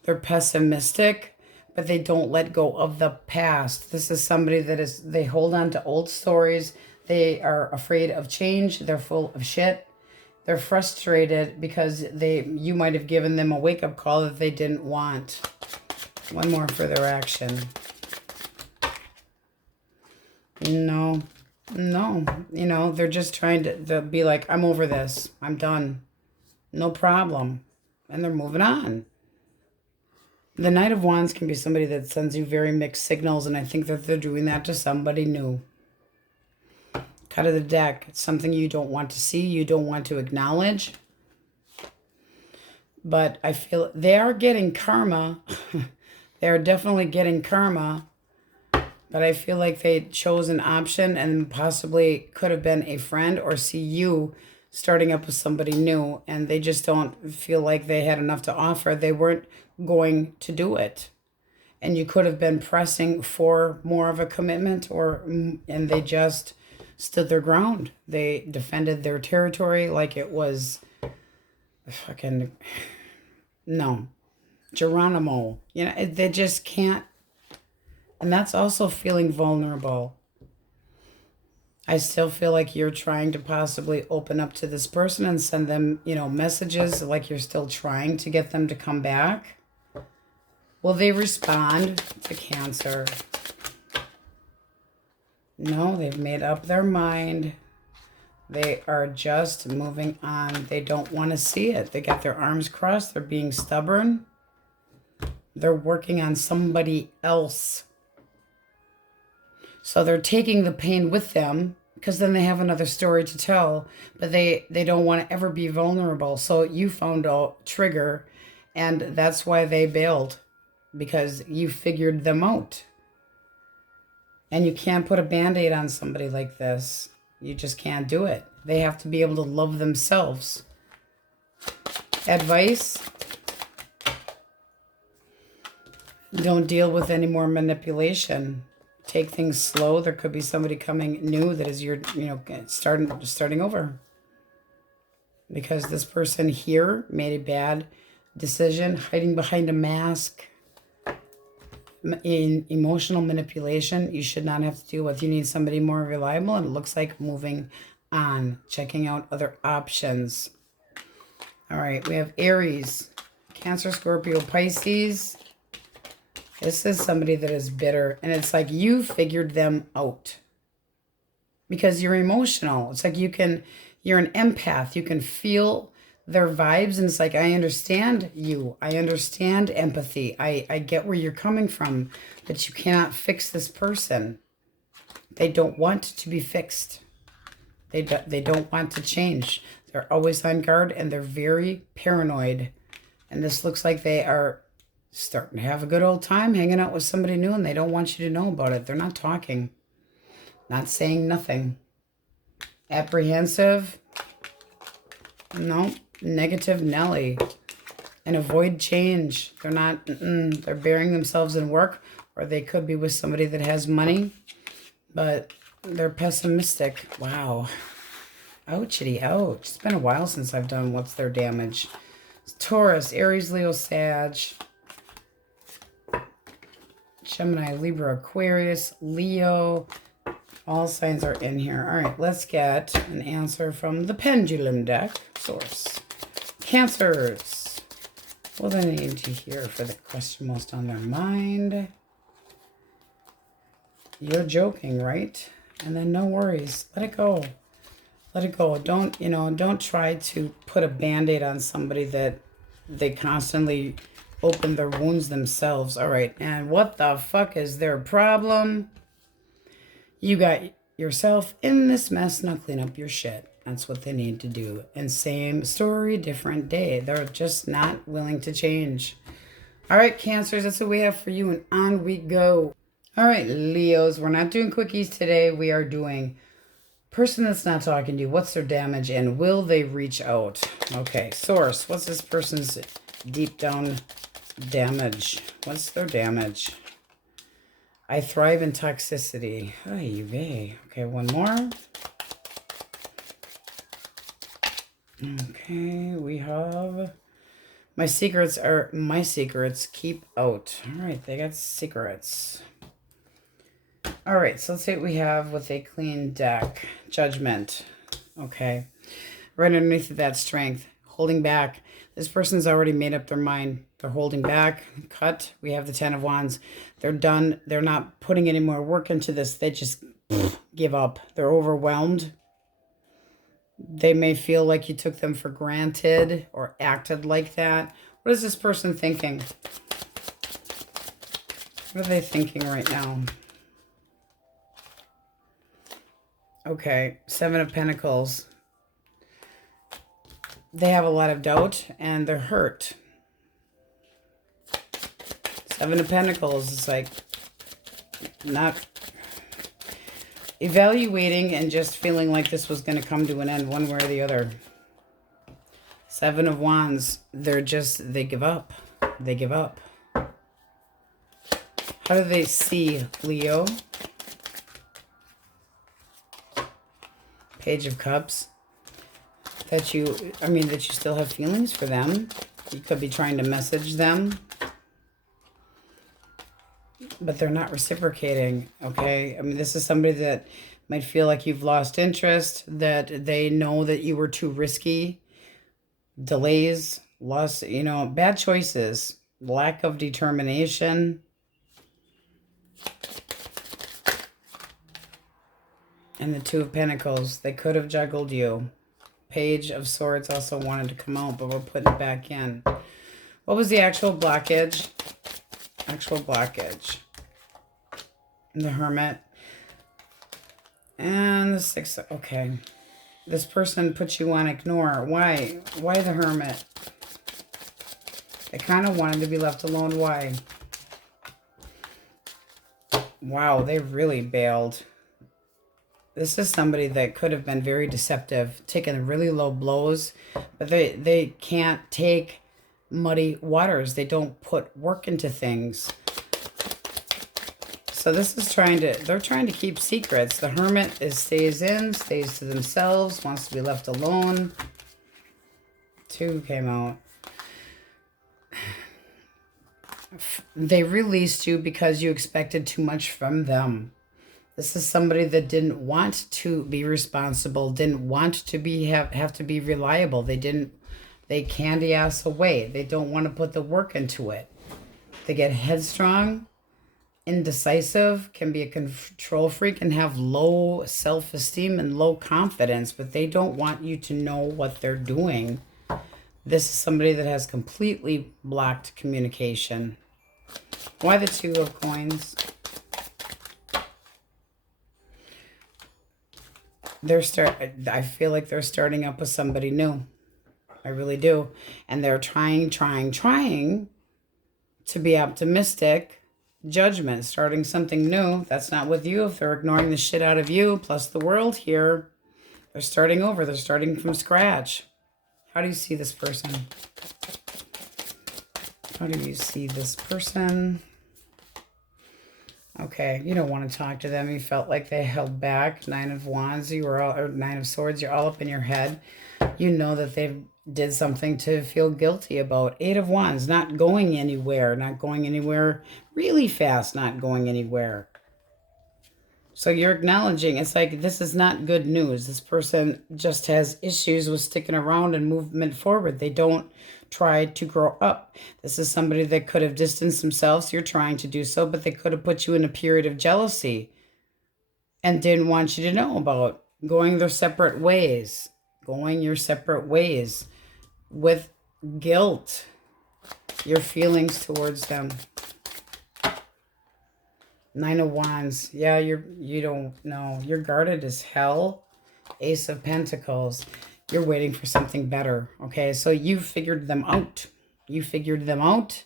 They're pessimistic, but they don't let go of the past. This is somebody they hold on to old stories. They are afraid of change. They're full of shit. They're frustrated because you might have given them a wake-up call that they didn't want. One more for their action. No. They're just trying to be like, I'm over this. I'm done. No problem. And they're moving on. The Knight of Wands can be somebody that sends you very mixed signals, and I think that they're doing that to somebody new. Cut of the deck. It's something you don't want to see. You don't want to acknowledge. But I feel they are getting karma. They are definitely getting karma. But I feel like they chose an option and possibly could have been a friend or see you starting up with somebody new. And they just don't feel like they had enough to offer. They weren't going to do it. And you could have been pressing for more of a commitment, and they just stood their ground. They defended their territory like it was fucking, no, Geronimo. They just can't. And that's also feeling vulnerable. I still feel like you're trying to possibly open up to this person and send them, messages like you're still trying to get them to come back. Will they respond to Cancer? No, they've made up their mind. They are just moving on. They don't want to see it. They got their arms crossed. They're being stubborn. They're working on somebody else. So they're taking the pain with them because then they have another story to tell. But they don't want to ever be vulnerable. So you found a trigger, and that's why they bailed, because you figured them out. And you can't put a Band-Aid on somebody like this. You just can't do it. They have to be able to love themselves. Advice: don't deal with any more manipulation. Take things slow. There could be somebody coming new that is starting over. Because this person here made a bad decision, hiding behind a mask. In emotional manipulation, you should not have to deal with. You need somebody more reliable, and it looks like moving on, checking out other options. All right, we have Aries, Cancer, Scorpio, Pisces. This is somebody that is bitter, and it's like you figured them out because you're emotional. It's like you're an empath. You can feel their vibes, and it's like, I understand you. I understand empathy. I get where you're coming from, but you cannot fix this person. They don't want to be fixed. They don't want to change. They're always on guard, and they're very paranoid. And this looks like they are starting to have a good old time hanging out with somebody new, and they don't want you to know about it. They're not talking, not saying nothing. Apprehensive. No. Negative Nelly. And avoid change. They're not, they're burying themselves in work, or they could be with somebody that has money, but they're pessimistic. Wow. Ouchity, ouch. It's been a while since I've done what's their damage. Taurus, Aries, Leo, Sag, Gemini, Libra, Aquarius, Leo. All signs are in here. All right, let's get an answer from the Pendulum deck source. Cancers. What do they need to hear for the question most on their mind? You're joking, right? And then no worries. Let it go. Let it go. Don't try to put a Band-Aid on somebody that they constantly open their wounds themselves. All right, and what the fuck is their problem? You got yourself in this mess. Now clean up your shit. That's what they need to do. And same story, different day. They're just not willing to change. All right, Cancers, that's what we have for you, and on we go. All right, Leos, we're not doing quickies today. We are doing person that's not talking to you. What's their damage, and will they reach out? Okay, Source, what's this person's deep down damage? What's their damage? I thrive in toxicity. Oy vey. Okay, one more. Okay, we have my secrets are my secrets. Keep out. All right, they got secrets. All right, so let's see what we have with a clean deck. Judgment. Okay, right underneath of that, Strength. Holding back. This person's already made up their mind. They're holding back. Cut. We have the 10 of Wands. They're done. They're not putting any more work into this. They just give up. They're overwhelmed. They may feel like you took them for granted or acted like that. What is this person thinking? What are they thinking right now? Okay, 7 of Pentacles. They have a lot of doubt and they're hurt. 7 of Pentacles is like not evaluating and just feeling like this was going to come to an end one way or the other. 7 of Wands, they give up. They give up. How do they see Leo? Page of Cups. That you still have feelings for them. You could be trying to message them, but they're not reciprocating, okay? I mean, this is somebody that might feel like you've lost interest, that they know that you were too risky, delays, loss, bad choices, lack of determination. And the 2 of Pentacles, they could have juggled you. Page of Swords also wanted to come out, but we're putting it back in. What was the actual blockage? Actual blockage. The Hermit. And the 6. Okay. This person put you on ignore. Why? Why the Hermit? They kind of wanted to be left alone. Why? Wow, they really bailed. This is somebody that could have been very deceptive, taking really low blows, but they can't take muddy waters. They don't put work into things. So this is they're trying to keep secrets. The Hermit stays to themselves, wants to be left alone. 2 came out. They released you because you expected too much from them. This is somebody that didn't want to be responsible, didn't want to have to be reliable. They candy ass away. They don't want to put the work into it. They get headstrong, indecisive, can be a control freak, and have low self-esteem and low confidence, but they don't want you to know what they're doing. This is somebody that has completely blocked communication. Why the 2 of Coins? I feel like they're starting up with somebody new. I really do. And they're trying to be optimistic. Judgment, starting something new. That's not with you. If they're ignoring the shit out of you, plus the world here, they're starting over. They're starting from scratch. How do you see this person? How do you see this person? Okay, you don't want to talk to them. You felt like they held back. 9 of Wands, or 9 of Swords, you're all up in your head. You know that they did something to feel guilty about. 8 of Wands, not going anywhere really fast, not going anywhere. So you're acknowledging, it's like, this is not good news. This person just has issues with sticking around and movement forward. They don't try to grow up. This is somebody that could have distanced themselves. You're trying to do so, but they could have put you in a period of jealousy and didn't want you to know about going their separate ways. Going your separate ways with guilt. Your feelings towards them. 9 of Wands. Yeah, you don't know. You're guarded as hell. Ace of Pentacles. You're waiting for something better. Okay, so you figured them out. You figured them out.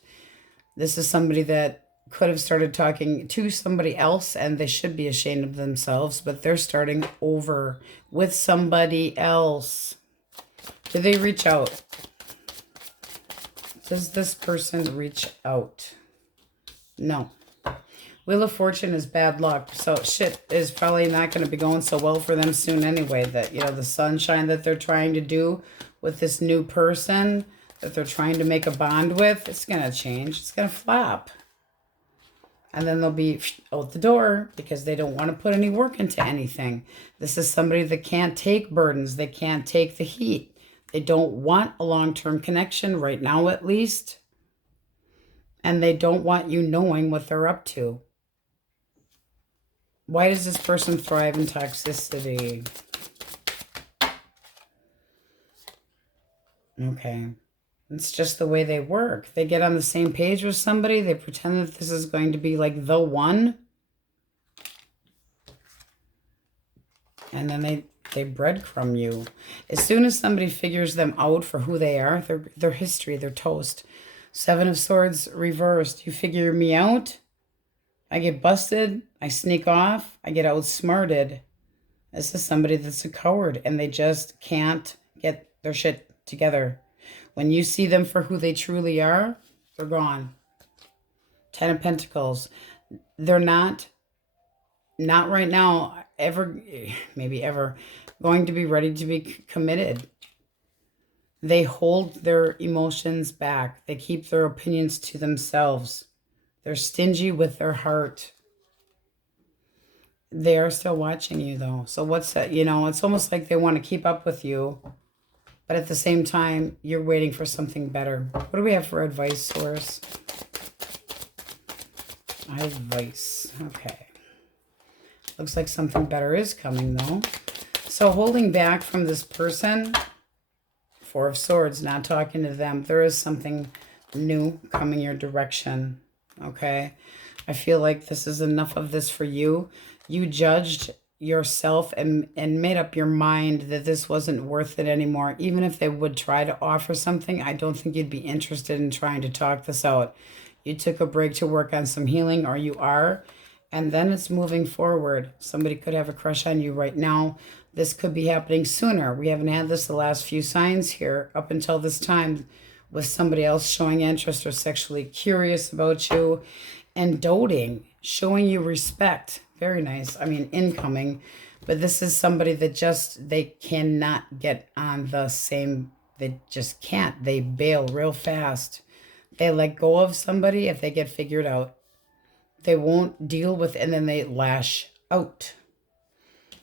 This is somebody that could have started talking to somebody else and they should be ashamed of themselves, but they're starting over with somebody else. Do they reach out? Does this person reach out? No. Wheel of Fortune is bad luck. So shit is probably not going to be going so well for them soon anyway. That, you know, the sunshine that they're trying to do with this new person that they're trying to make a bond with, it's going to change. It's going to flop. And then they'll be out the door because they don't want to put any work into anything. This is somebody that can't take burdens. They can't take the heat. They don't want a long-term connection right now, at least. And they don't want you knowing what they're up to. Why does this person thrive in toxicity? Okay. It's just the way they work. They get on the same page with somebody. They pretend that this is going to be like the one. And then they breadcrumb you. As soon as somebody figures them out for who they are, their history, their toast. Seven of Swords reversed. You figure me out. I get busted. I sneak off. I get outsmarted. This is somebody that's a coward and they just can't get their shit together. When you see them for who they truly are, they're gone. Ten of Pentacles. They're not right now, ever, maybe ever, going to be ready to be committed. They hold their emotions back. They keep their opinions to themselves. They're stingy with their heart. They are still watching you, though. So what's that? You know, it's almost like they want to keep up with you. But at the same time, you're waiting for something better. What do we have for advice, Source? Advice. Okay. Looks like something better is coming, though. So holding back from this person, Four of Swords, not talking to them. There is something new coming your direction. Okay? I feel like this is enough of this for you. You judged yourself and made up your mind that this wasn't worth it anymore. Even if they would try to offer something, I don't think you'd be interested in trying to talk this out. You took a break to work on some healing, or you are, and then it's moving forward. Somebody could have a crush on you right now. This could be happening sooner. We haven't had this the last few signs here up until this time, with somebody else showing interest or sexually curious about you and doting, showing you respect. Very nice. I mean, incoming. But this is somebody that just, they cannot get on the same, they just can't. They bail real fast. They let go of somebody if they get figured out. They won't deal with, and then they lash out.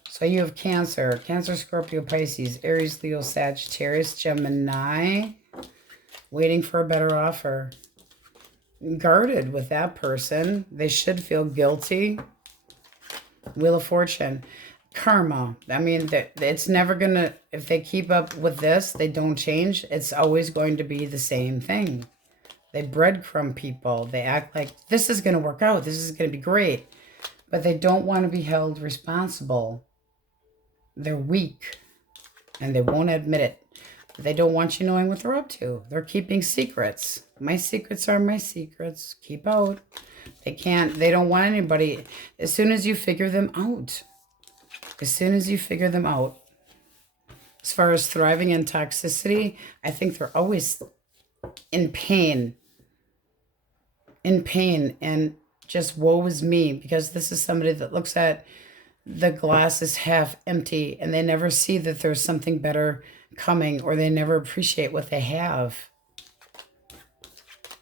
So you have Cancer, Scorpio, Pisces, Aries, Leo, Sagittarius, Gemini, waiting for a better offer. Guarded with that person. They should feel guilty. Wheel of Fortune. Karma. I mean, it's never going to, if they keep up with this, they don't change. It's always going to be the same thing. They breadcrumb people. They act like this is going to work out. This is going to be great. But they don't want to be held responsible. They're weak. And they won't admit it. They don't want you knowing what they're up to. They're keeping secrets. My secrets are my secrets. Keep out. They don't want anybody. As soon as you figure them out. As far as thriving in toxicity, I think they're always in pain. And just woe is me. Because this is somebody that looks at the glass is half empty. And they never see that there's something better coming. Or they never appreciate what they have.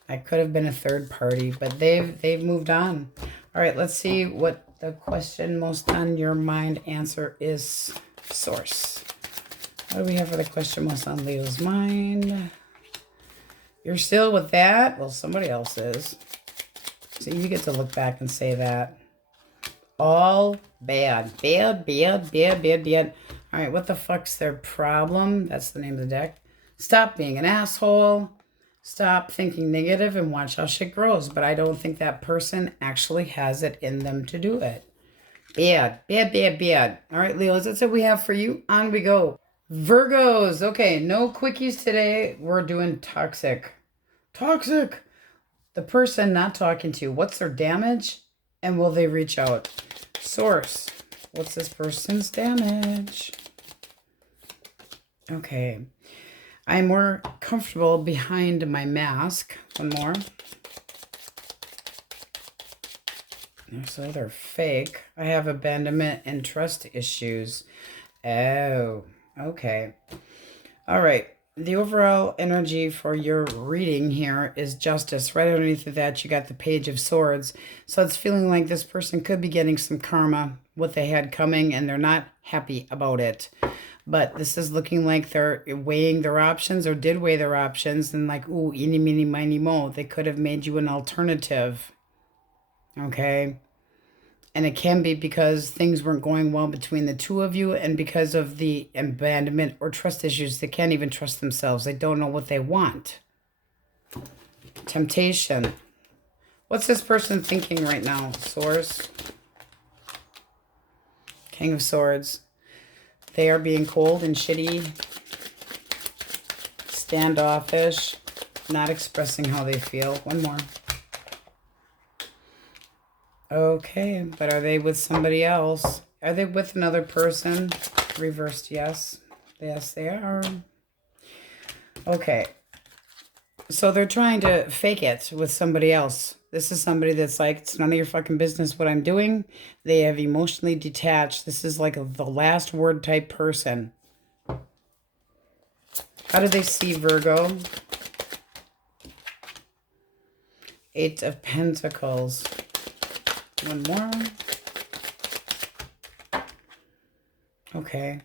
I could have been a third party, but they've moved on. All right, let's see what the question most on your mind answer is, Source. What do we have for the question most on Leo's mind? You're still with that? Well, somebody else is. So you get to look back and say that. All bad. Bad. All right, what the fuck's their problem? That's the name of the deck. Stop being an asshole. Stop thinking negative and watch how shit grows. But I don't think that person actually has it in them to do it. Bad, bad, bad, bad. All right, Leos, that's what we have for you. On we go. Virgos. Okay, no quickies today. We're doing toxic. Toxic. The person not talking to you. What's their damage? And will they reach out? Source. What's this person's damage? Okay. I'm more comfortable behind my mask. One more. So they're fake. I have abandonment and trust issues. Oh, okay. All right. The overall energy for your reading here is justice. Right underneath of that, you got the Page of Swords. So it's feeling like this person could be getting some karma, what they had coming, and they're not happy about it. But this is looking like they're weighing their options or did weigh their options and like, ooh, eeny, meeny, miny, mo. They could have made you an alternative. Okay. And it can be because things weren't going well between the two of you and because of the abandonment or trust issues. They can't even trust themselves. They don't know what they want. Temptation. What's this person thinking right now? Source. King of Swords. They are being cold and shitty. Standoffish. Not expressing how they feel. One more. Okay, but are they with somebody else? Are they with another person? Reversed, yes. Yes, they are. Okay. So they're trying to fake it with somebody else. This is somebody that's like, it's none of your fucking business what I'm doing. They have emotionally detached. This is like the last word type person. How do they see Virgo? Eight of Pentacles. One more. Okay.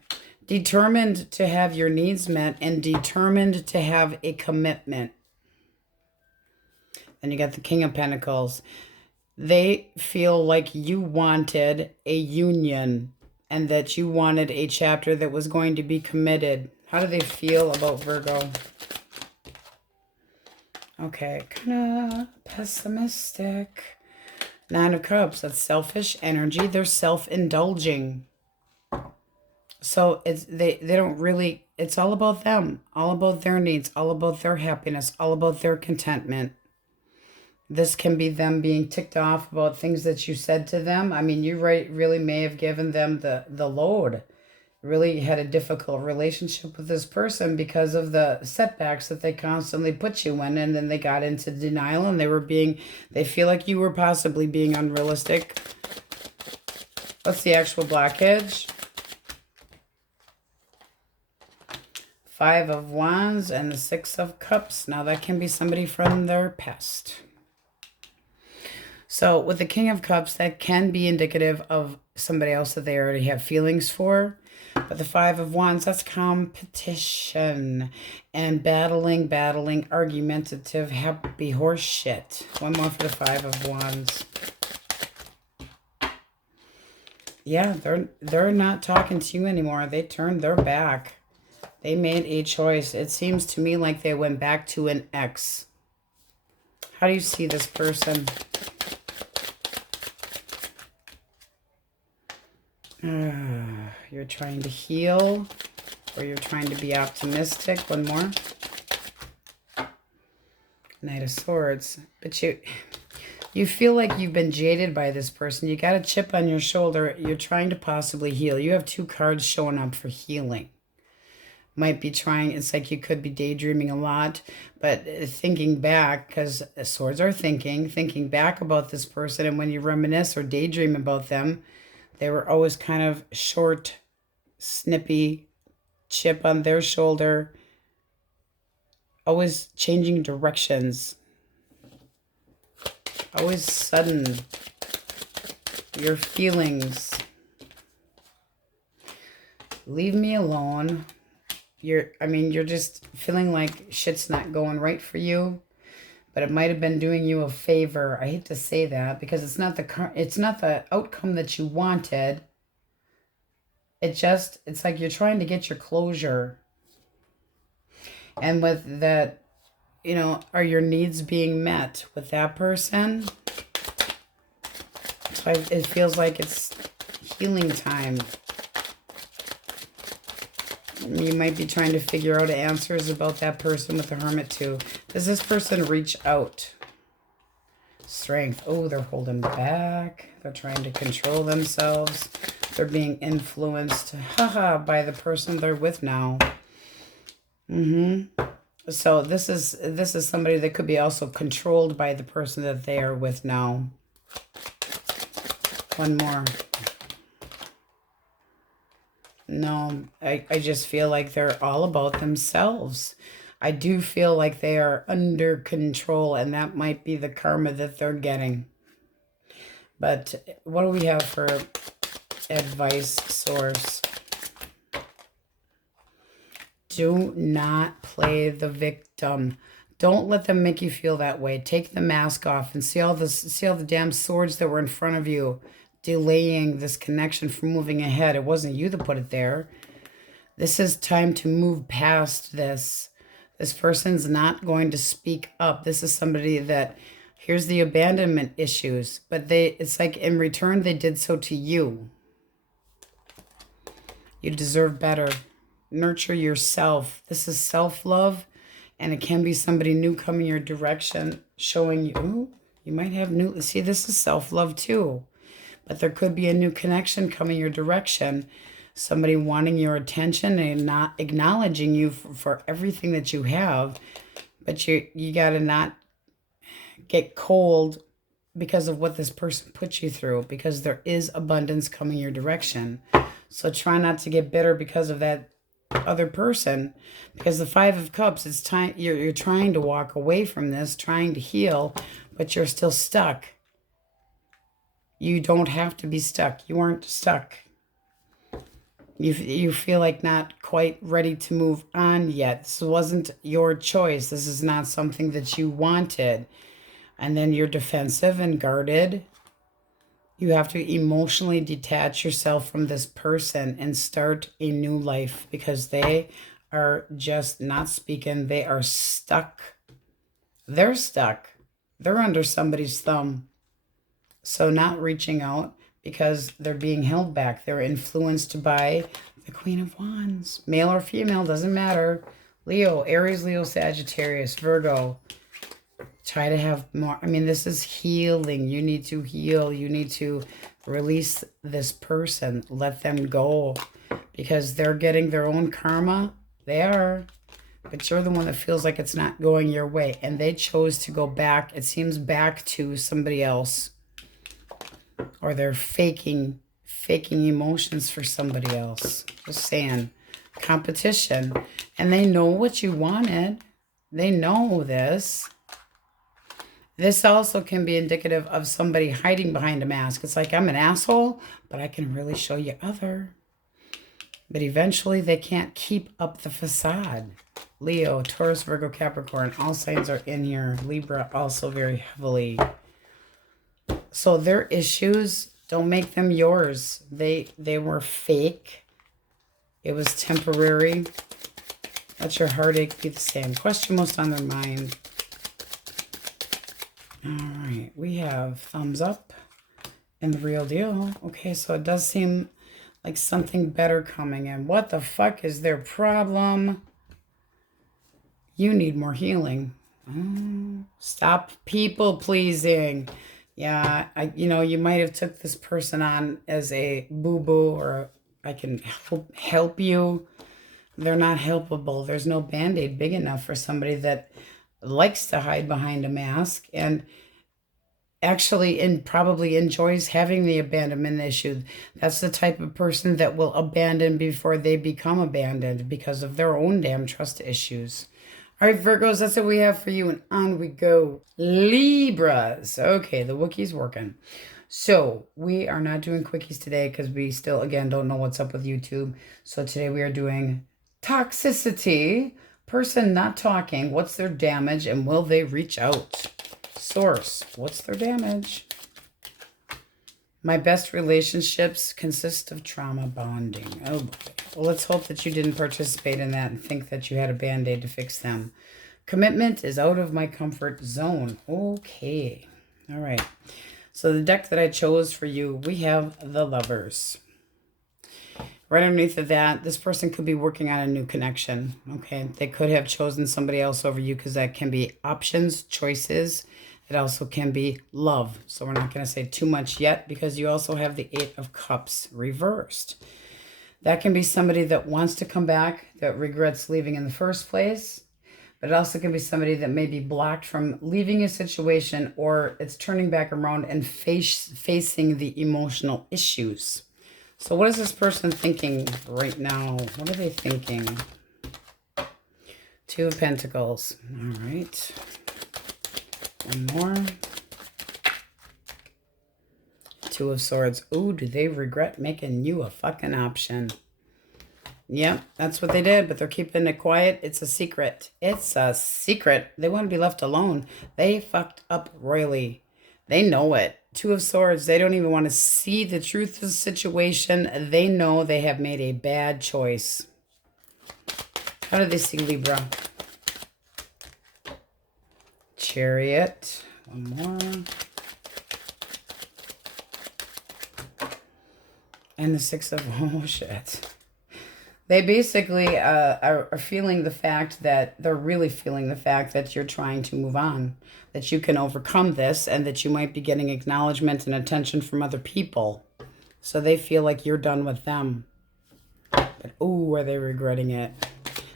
Determined to have your needs met and determined to have a commitment. Then you got the King of Pentacles. They feel like you wanted a union and that you wanted a chapter that was going to be committed. How do they feel about Virgo? Okay, kind of pessimistic. Nine of Cups, that's selfish energy. They're self-indulging. So they don't really, it's all about them, all about their needs, all about their happiness, all about their contentment. This can be them being ticked off about things that you said to them. I mean, you really may have given them the load. Really had a difficult relationship with this person because of the setbacks that they constantly put you in, and then they got into denial and they feel like you were possibly being unrealistic. What's the actual blockage? Five of Wands and the Six of Cups. Now that can be somebody from their past. So with the King of Cups, that can be indicative of somebody else that they already have feelings for. But the Five of Wands, that's competition and battling, argumentative, happy horse shit. One more for the Five of Wands. Yeah, they're not talking to you anymore. They turned their back. They made a choice. It seems to me like they went back to an ex. How do you see this person? You're trying to heal, or you're trying to be optimistic. One more. Knight of Swords. But you feel like you've been jaded by this person. You got a chip on your shoulder. You're trying to possibly heal. You have two cards showing up for healing. Might be trying, it's like you could be daydreaming a lot, but thinking back, because swords are thinking back about this person, and when you reminisce or daydream about them, they were always kind of short, snippy, chip on their shoulder, always changing directions, always sudden, your feelings. Leave me alone. You're just feeling like shit's not going right for you, but it might have been doing you a favor. I hate to say that because it's not the outcome that you wanted. It's like you're trying to get your closure. And with that, are your needs being met with that person? So it feels like it's healing time. You might be trying to figure out answers about that person with the Hermit too. Does this person reach out? Strength. Oh, they're holding back. They're trying to control themselves. They're being influenced, by the person they're with now. So this is somebody that could be also controlled by the person that they are with now. One more. No, I just feel like they're all about themselves. I do feel like they are under control, and that might be the karma that they're getting. But what do we have for advice, source? Do not play the victim. Don't let them make you feel that way. Take the mask off and see all the damn swords that were in front of you, delaying this connection from moving ahead. It wasn't you that put it there. This is time to move past this. This person's not going to speak up. This is somebody that, here's the abandonment issues, but it's like in return they did so to you. You deserve better. Nurture yourself. This is self-love, and it can be somebody new coming your direction, showing you, ooh, you might have new, see, this is self-love too. But there could be a new connection coming your direction. Somebody wanting your attention and not acknowledging you for everything that you have. But you got to not get cold because of what this person put you through, because there is abundance coming your direction. So try not to get bitter because of that other person, because the Five of Cups, it's time, you're trying to walk away from this, trying to heal, but you're still stuck. You don't have to be stuck. You aren't stuck. You feel like not quite ready to move on yet. This wasn't your choice. This is not something that you wanted. And then you're defensive and guarded. You have to emotionally detach yourself from this person and start a new life, because they are just not speaking. They are stuck. They're stuck. They're under somebody's thumb. So not reaching out because they're being held back. They're influenced by the Queen of Wands. Male or female, doesn't matter. Leo, Aries, Leo, Sagittarius, Virgo. Try to have more. I mean, this is healing. You need to heal. You need to release this person. Let them go, because they're getting their own karma. They are. But you're the one that feels like it's not going your way. And they chose to go back, it seems, back to somebody else. Or they're faking emotions for somebody else. Just saying. Competition. And they know what you wanted. They know this. This also can be indicative of somebody hiding behind a mask. It's like, I'm an asshole, but I can really show you other. But eventually they can't keep up the facade. Leo, Taurus, Virgo, Capricorn, all signs are in here. Libra also very heavily. So their issues, don't make them yours. They were fake. It was temporary. Let your heartache be the same. Question most on their mind. All right, we have thumbs up and the real deal. Okay, so it does seem like something better coming in. What the fuck is their problem? You need more healing. Stop people pleasing. Yeah, you might have took this person on as a boo-boo, or I can help you. They're not helpable. There's no Band-Aid big enough for somebody that likes to hide behind a mask and actually probably enjoys having the abandonment issue. That's the type of person that will abandon before they become abandoned because of their own damn trust issues. All right, Virgos, that's what we have for you, and on we go. Libras. Okay, the Wookiee's working. So we are not doing quickies today because we still, again, don't know what's up with YouTube. So today we are doing toxicity. Person not talking. What's their damage, and will they reach out? Source. What's their damage? My best relationships consist of trauma bonding. Oh boy. Well, let's hope that you didn't participate in that and think that you had a Band-Aid to fix them. Commitment is out of my comfort zone. Okay. All right. So the deck that I chose for you, we have the Lovers. Right underneath of that, this person could be working on a new connection, okay? They could have chosen somebody else over you because that can be options, choices. It also can be love. So we're not going to say too much yet because you also have the Eight of Cups reversed. That can be somebody that wants to come back, that regrets leaving in the first place. But it also can be somebody that may be blocked from leaving a situation, or it's turning back around and facing the emotional issues. So what is this person thinking right now? What are they thinking? Two of Pentacles. All right. One more. Two of Swords. Ooh, do they regret making you a fucking option? Yep, that's what they did, but they're keeping it quiet. It's a secret. It's a secret. They want to be left alone. They fucked up royally. They know it. Two of Swords. They don't even want to see the truth of the situation. They know they have made a bad choice. How do they see Libra? Chariot. One more. And the Six of... Oh, shit. They basically are feeling the fact that they're really feeling the fact that you're trying to move on, that you can overcome this, and that you might be getting acknowledgement and attention from other people. So they feel like you're done with them. But ooh, are they regretting it?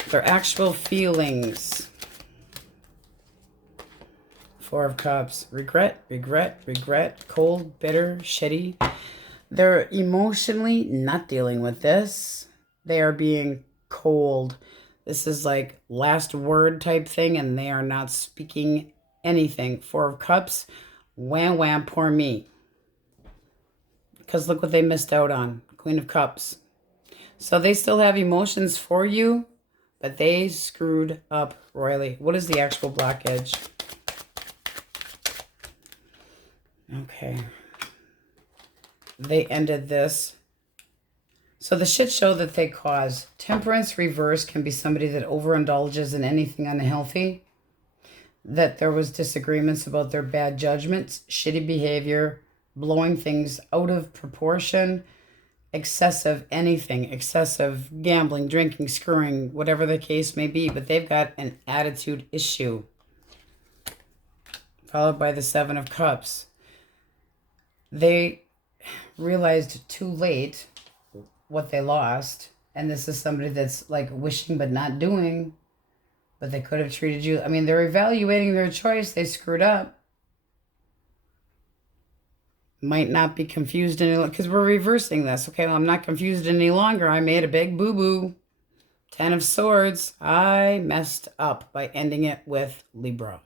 Their actual feelings. Four of Cups. Regret, regret, regret. Cold, bitter, shitty. They're emotionally not dealing with this. They are being cold. This is like last word type thing, and they are not speaking anything. Four of Cups. Wham, wham, poor me. Because look what they missed out on. Queen of Cups. So they still have emotions for you, but they screwed up royally. What is the actual blockage? Okay. They ended this. So the shit show that they cause. Temperance reverse can be somebody that overindulges in anything unhealthy. That there was disagreements about their bad judgments, shitty behavior, blowing things out of proportion, excessive anything, excessive gambling, drinking, screwing, whatever the case may be. But they've got an attitude issue. Followed by the Seven of Cups. They realized too late what they lost, and this is somebody that's like wishing but not doing, but they could have treated you. I mean, they're evaluating their choice. They screwed up. Might not be confused any longer because we're reversing this. Okay, well, I'm not confused any longer. I made a big boo-boo. Ten of Swords. I messed up by ending it with Libra.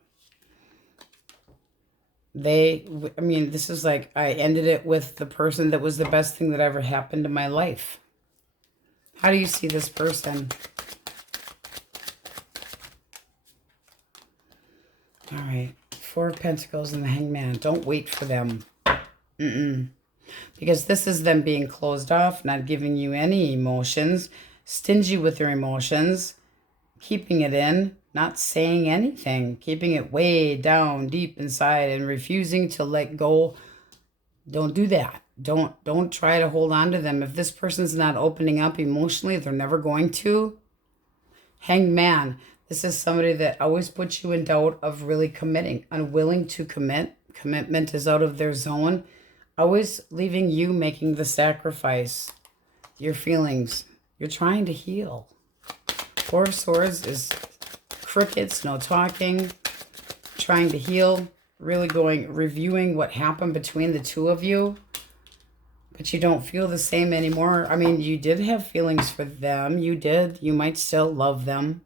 I mean, this is like, I ended it with the person that was the best thing that ever happened to my life. How do you see this person? All right. Four of Pentacles and the Hangman. Don't wait for them. Because this is them being closed off, not giving you any emotions, stingy with their emotions, keeping it in, not saying anything, keeping it way down deep inside and refusing to let go. Don't do that. Don't try to hold on to them. If this person's not opening up emotionally, they're never going to. Hanged Man. This is somebody that always puts you in doubt of really committing, unwilling to commit. Commitment is out of their zone. Always leaving you making the sacrifice. Your feelings. You're trying to heal. Four of Swords is crickets, no talking, trying to heal, really reviewing what happened between the two of you, but you don't feel the same anymore. I mean, you did have feelings for them. You did. You might still love them.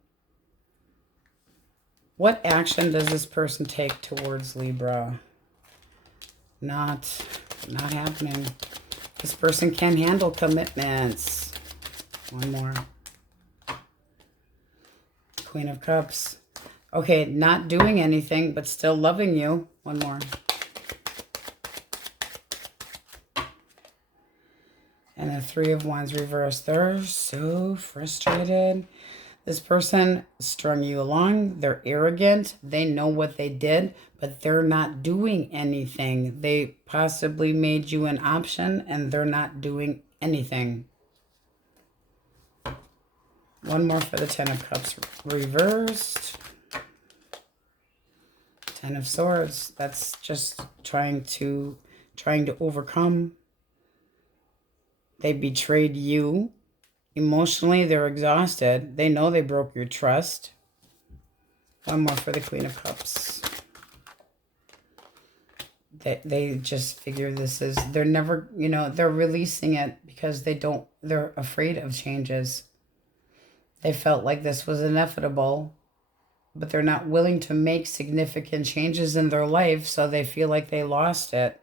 What action does this person take towards Libra? Not happening. This person can handle commitments. One more. Queen of Cups. Okay, not doing anything, but still loving you. One more. And the Three of Wands reversed. They're so frustrated. This person strung you along. They're arrogant. They know what they did, but they're not doing anything. They possibly made you an option, and they're not doing anything. One more for the Ten of Cups reversed. Ten of Swords. That's just trying to overcome. They betrayed you. Emotionally, they're exhausted. They know they broke your trust. One more for the Queen of Cups. They just figure this is, they're never, you know, they're releasing it because they're afraid of changes. They felt like this was inevitable, but they're not willing to make significant changes in their life, so they feel like they lost it.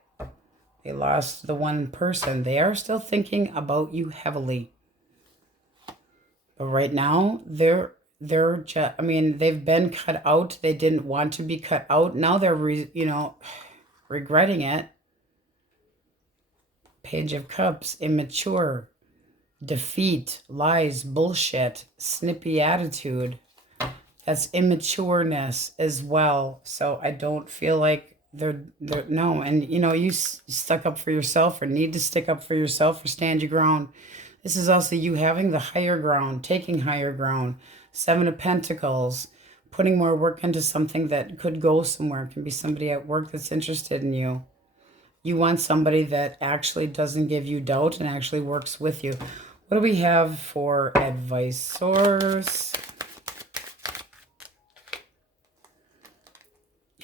They lost the one person. They are still thinking about you heavily. But right now, they're just, I mean, they've been cut out. They didn't want to be cut out. Now they're, regretting it. Page of Cups, immature, defeat, lies, bullshit, snippy attitude. That's immatureness as well. So I don't feel like they're no. And, you know, you stuck up for yourself or need to stick up for yourself or stand your ground. This is also you having the higher ground, taking higher ground. Seven of Pentacles. Putting more work into something that could go somewhere. It can be somebody at work that's interested in you. You want somebody that actually doesn't give you doubt and actually works with you. What do we have for advice source?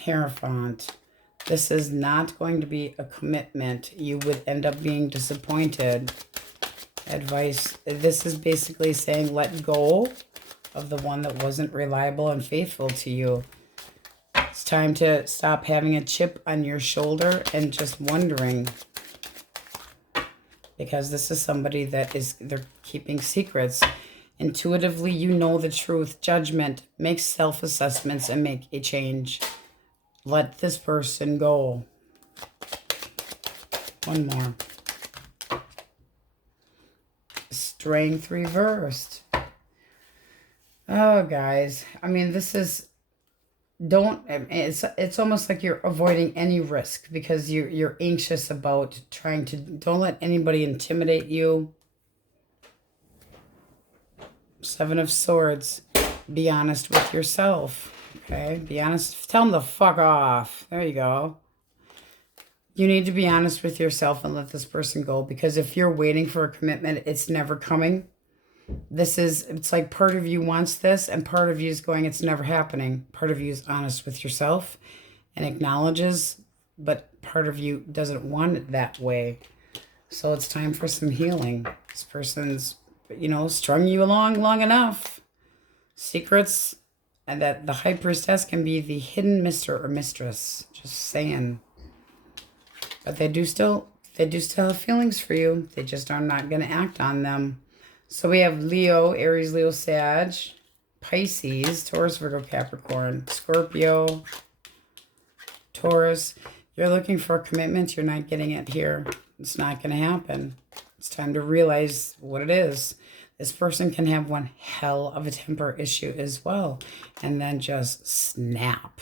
Hierophant. This is not going to be a commitment. You would end up being disappointed. Advice. This is basically saying let go of the one that wasn't reliable and faithful to you. It's time to stop having a chip on your shoulder and just wondering. Because this is somebody that they're keeping secrets. Intuitively, you know the truth. Judgment. Make self-assessments and make a change. Let this person go. One more. Strength reversed. Oh, guys. I mean, this is... It's almost like you're avoiding any risk because you're anxious about trying to... Don't let anybody intimidate you. Seven of Swords. Be honest with yourself. Okay? Be honest. Tell them to fuck off. There you go. You need to be honest with yourself and let this person go, because if you're waiting for a commitment, it's never coming. It's like part of you wants this and part of you is going, it's never happening. Part of you is honest with yourself and acknowledges, but part of you doesn't want it that way. So it's time for some healing. This person's, strung you along long enough. Secrets, and that the High Priestess can be the hidden mister or mistress. Just saying. But they do still have feelings for you. They just are not going to act on them. So we have Leo, Aries, Leo, Sag, Pisces, Taurus, Virgo, Capricorn, Scorpio, Taurus. You're looking for a commitment. You're not getting it here. It's not going to happen. It's time to realize what it is. This person can have one hell of a temper issue as well. And then just snap.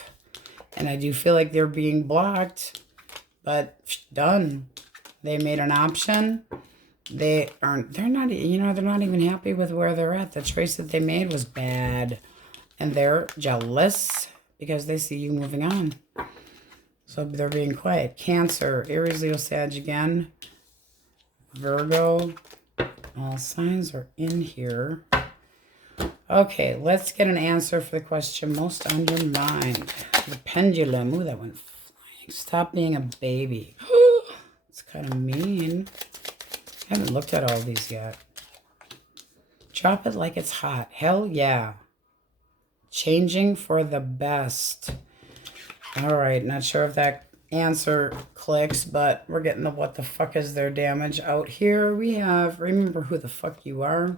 And I do feel like they're being blocked. But done. They made an option. They're not even happy with where they're at. The choice that they made was bad. And they're jealous because they see you moving on. So they're being quiet. Cancer, Aries, Leo, Sag again. Virgo. All signs are in here. Okay, let's get an answer for the question most on your mind. The pendulum. Ooh, that went flying. Stop being a baby. It's kind of mean. I haven't looked at all these yet. Drop it like it's hot. Hell yeah. Changing for the best. All right, not sure if that answer clicks, but we're getting the what the fuck is their damage out here. We have, remember who the fuck you are.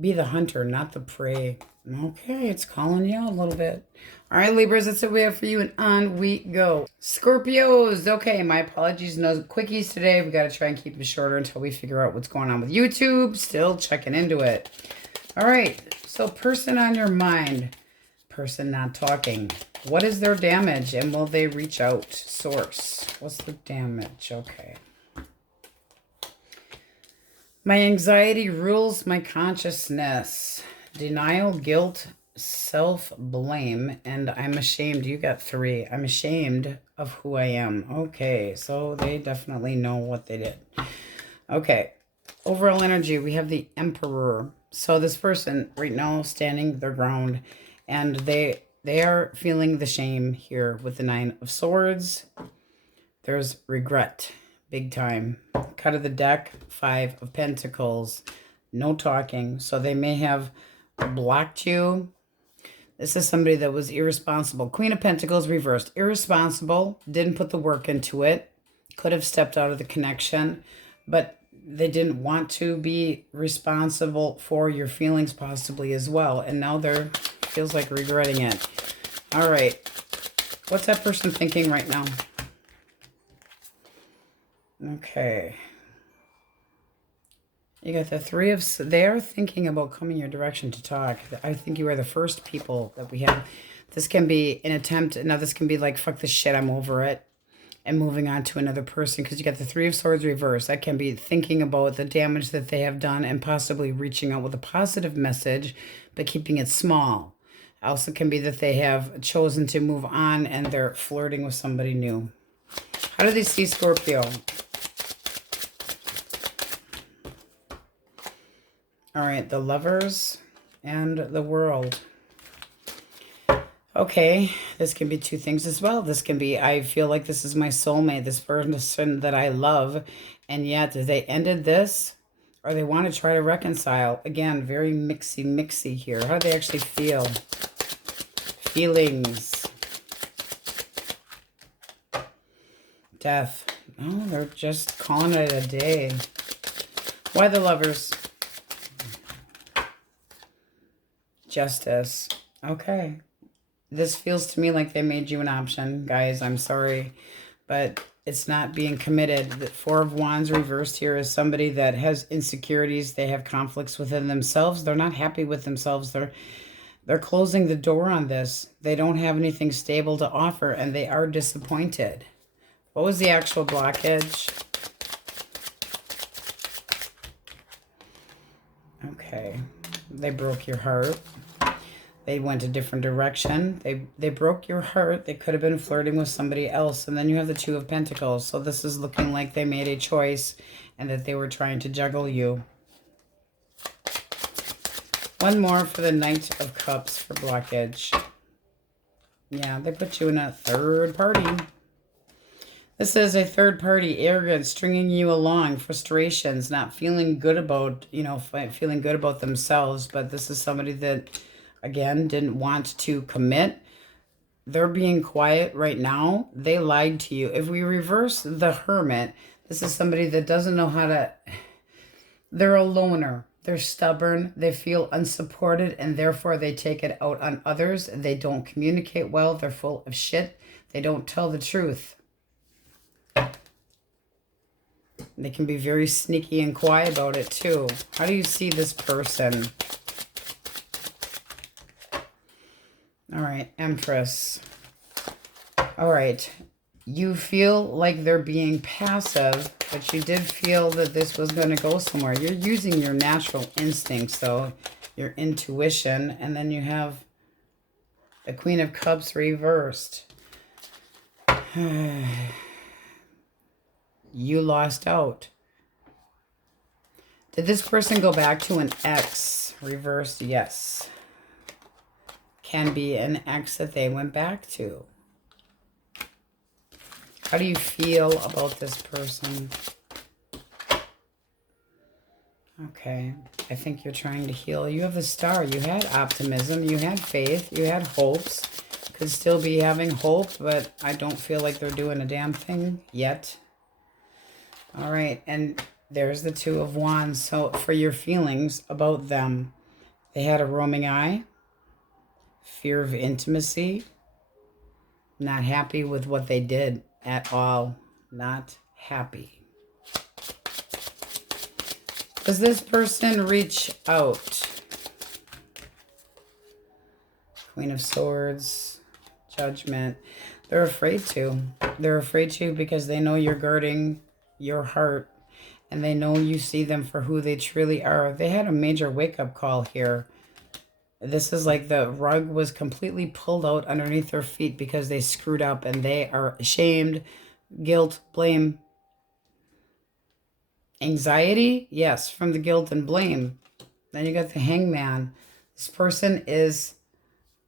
Be the hunter, not the prey. Okay, it's calling you out a little bit. All right, Libras, that's what we have for you, and on we go. Scorpios. Okay, my apologies. No quickies today. We got to try and keep it shorter until we figure out what's going on with YouTube. Still checking into it. All right, so person on your mind. Person not talking. What is their damage, and will they reach out? Source. What's the damage? Okay. My anxiety rules my consciousness. Denial, guilt, self-blame, and I'm ashamed. You got 3. I'm ashamed of who I am. Okay, so they definitely know what they did. Okay, overall energy, we have the Emperor. So this person right now standing their ground, and they are feeling the shame here with the 9 of Swords. There's regret, big time. Cut of the deck, 5 of Pentacles. No talking. So they may have blocked you. This is somebody that was irresponsible. Queen of Pentacles reversed. Irresponsible, didn't put the work into it. Could have stepped out of the connection, but they didn't want to be responsible for your feelings possibly as well. And now they're, feels like regretting it. All right. What's that person thinking right now? Okay. You got the 3 of... They are thinking about coming your direction to talk. I think you are the first people that we have. This can be an attempt... Now, this can be like, fuck this shit, I'm over it. And moving on to another person. Because you got the 3 of Swords reversed. That can be thinking about the damage that they have done. And possibly reaching out with a positive message. But keeping it small. Also can be that they have chosen to move on. And they're flirting with somebody new. How do they see Scorpio? All right, the Lovers and the World. Okay, this can be 2 things as well. This can be, I feel like this is my soulmate, this person that I love, and yet they ended this, or they want to try to reconcile. Again, very mixy here. How do they actually feel? Feelings. Death. Oh, they're just calling it a day. Why the Lovers? Justice. Okay. This feels to me like they made you an option, guys. I'm sorry, but it's not being committed. The 4 of Wands reversed here is somebody that has insecurities. They have conflicts within themselves. They're not happy with themselves. They're closing the door on this. They don't have anything stable to offer, and they are disappointed. What was the actual blockage? Okay. They broke your heart. They went a different direction. They broke your heart. They could have been flirting with somebody else. And then you have the 2 of Pentacles. So this is looking like they made a choice and that they were trying to juggle you. One more for the Knight of Cups for blockage. Yeah, they put you in a third party. This is a third party, arrogance, stringing you along, frustrations, not feeling good about, feeling good about themselves. But this is somebody that, again, didn't want to commit. They're being quiet right now. They lied to you. If we reverse the Hermit, this is somebody that doesn't know how to... They're a loner. They're stubborn. They feel unsupported, and therefore they take it out on others. They don't communicate well. They're full of shit. They don't tell the truth. They can be very sneaky and quiet about it too. How do you see this person? All right, Empress. All right, you feel like they're being passive, but you did feel that this was going to go somewhere. You're using your natural instincts, though, your intuition, and then you have the Queen of Cups reversed. You lost out. Did this person go back to an ex? Reversed, yes. Can be an ex that they went back to. How do you feel about this person? Okay, I think you're trying to heal. You have the Star. You had optimism. You had faith. You had hopes. Could still be having hope, but I don't feel like they're doing a damn thing yet. All right, and there's the 2 of Wands. So for your feelings about them, they had a roaming eye, fear of intimacy, not happy with what they did at all, not happy. Does this person reach out? Queen of Swords, Judgment. They're afraid to. They're afraid to because they know you're guarding your heart, and they know you see them for who they truly are. They had a major wake-up call here. This is like the rug was completely pulled out underneath their feet because they screwed up and they are ashamed, guilt, blame, anxiety. Yes, from the guilt and blame. Then you got the hangman. This person is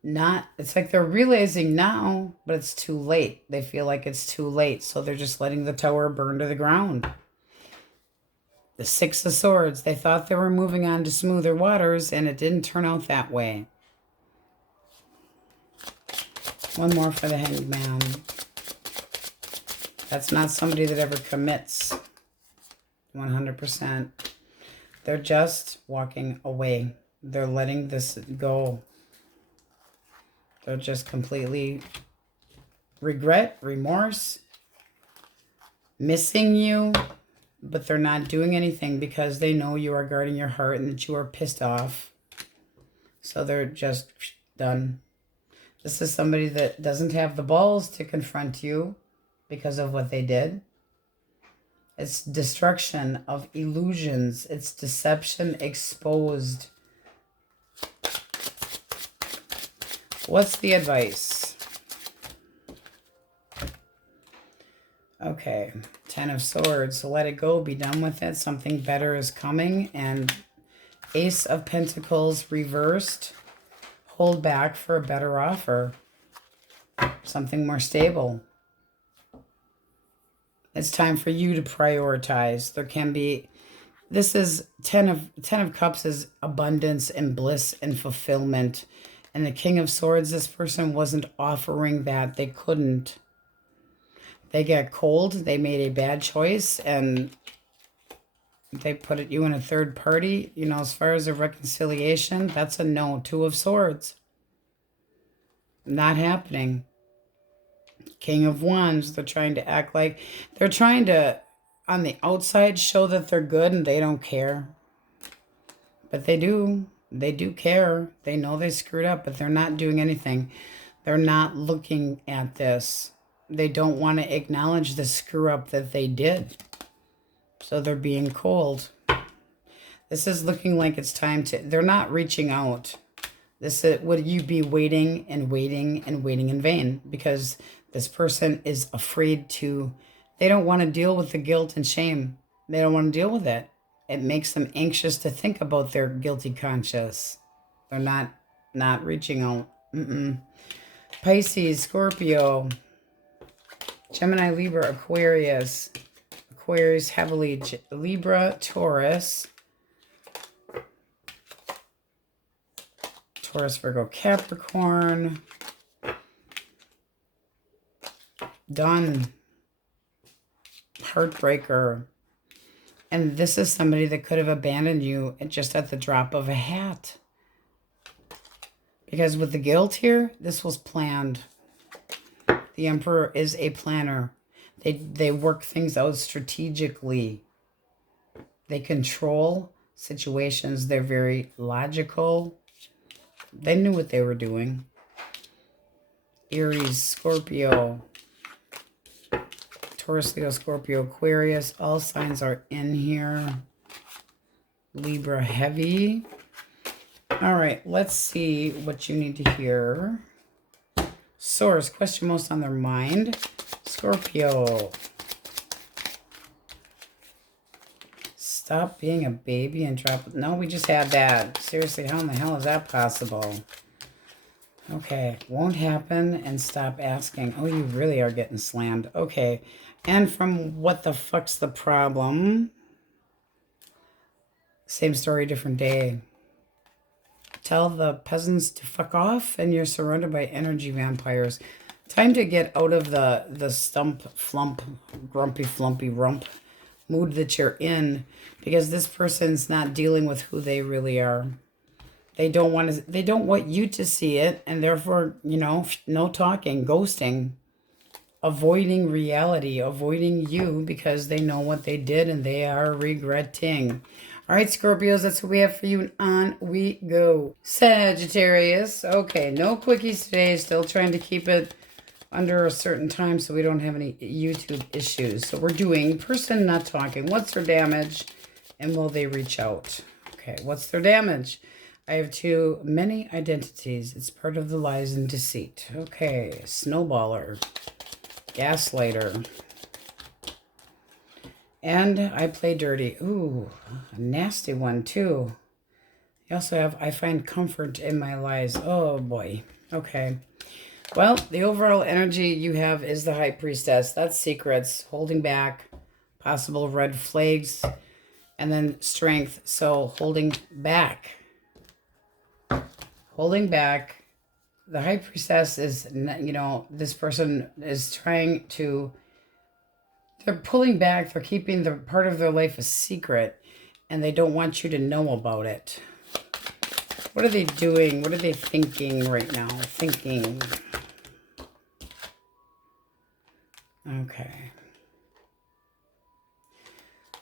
not, it's like they're realizing now, but it's too late. They feel like it's too late. So they're just letting the tower burn to the ground. The Six of Swords. They thought they were moving on to smoother waters, and it didn't turn out that way. One more for the Hanged Man. That's not somebody that ever commits. 100%. They're just walking away. They're letting this go. They're just completely regret, remorse, missing you, but they're not doing anything because they know you are guarding your heart and that you are pissed off. So they're just done. This is somebody that doesn't have the balls to confront you because of what they did. It's destruction of illusions. It's deception exposed. What's the advice? Okay, Ten of Swords. So let it go. Be done with it. Something better is coming. And Ace of Pentacles reversed. Hold back for a better offer. Something more stable. It's time for you to prioritize. There can be, this is Ten of Cups is abundance and bliss and fulfillment. And the King of Swords, this person wasn't offering that. They couldn't. They got cold. They made a bad choice. And they put you in a third party. You know, as far as a reconciliation, that's a no. Two of Swords. Not happening. King of Wands. They're trying to act like, they're trying to, on the outside, show that they're good and they don't care. But they do. They do care. They know they screwed up, but they're not doing anything. They're not looking at this. They don't want to acknowledge the screw up that they did. So they're being cold. This is looking like it's time to, they're not reaching out. This is, would you be waiting and waiting and waiting in vain? Because this person is afraid to, they don't want to deal with the guilt and shame. They don't want to deal with it. It makes them anxious to think about their guilty conscience. They're not reaching out. Pisces, Scorpio, Gemini, Libra, Aquarius. Aquarius heavily, Libra, Taurus. Taurus, Virgo, Capricorn. Done. Heartbreaker. And this is somebody that could have abandoned you just at the drop of a hat. Because with the guilt here, this was planned. The Emperor is a planner. They work things out strategically. They control situations. They're very logical. They knew what they were doing. Aries, Scorpio, Taurus, Leo, Scorpio, Aquarius. All signs are in here. Libra heavy. All right, let's see what you need to hear. Source, question most on their mind. Scorpio. Stop being a baby and drop... No, we just had that. Seriously, how in the hell is that possible? Okay, won't happen and stop asking. Oh, you really are getting slammed. Okay, and from what the fuck's the problem? Same story, different day. Tell the peasants to fuck off and you're surrounded by energy vampires. Time to get out of the stump, flump, grumpy, flumpy rump mood that you're in, because this person's not dealing with who they really are. They don't want you to see it, and therefore, you know, no talking, ghosting, avoiding reality, avoiding you because they know what they did and they are regretting. All right, Scorpios, that's what we have for you, and on we go. Sagittarius. Okay, no quickies today. Still trying to keep it under a certain time so we don't have any YouTube issues. So we're doing person not talking. What's their damage? And will they reach out? Okay, what's their damage? I have too many identities. It's part of the lies and deceit. Okay, snowballer, gaslighter. And I play dirty. Ooh, a nasty one too. You also have, I find comfort in my lies. Oh boy. Okay. Well, the overall energy you have is the High Priestess. That's secrets, holding back, possible red flags, and then strength. So holding back. Holding back. The High Priestess is, you know, this person is trying to, they're pulling back. They're keeping the part of their life a secret, and they don't want you to know about it. What are they doing? What are they thinking right now? Thinking. Okay.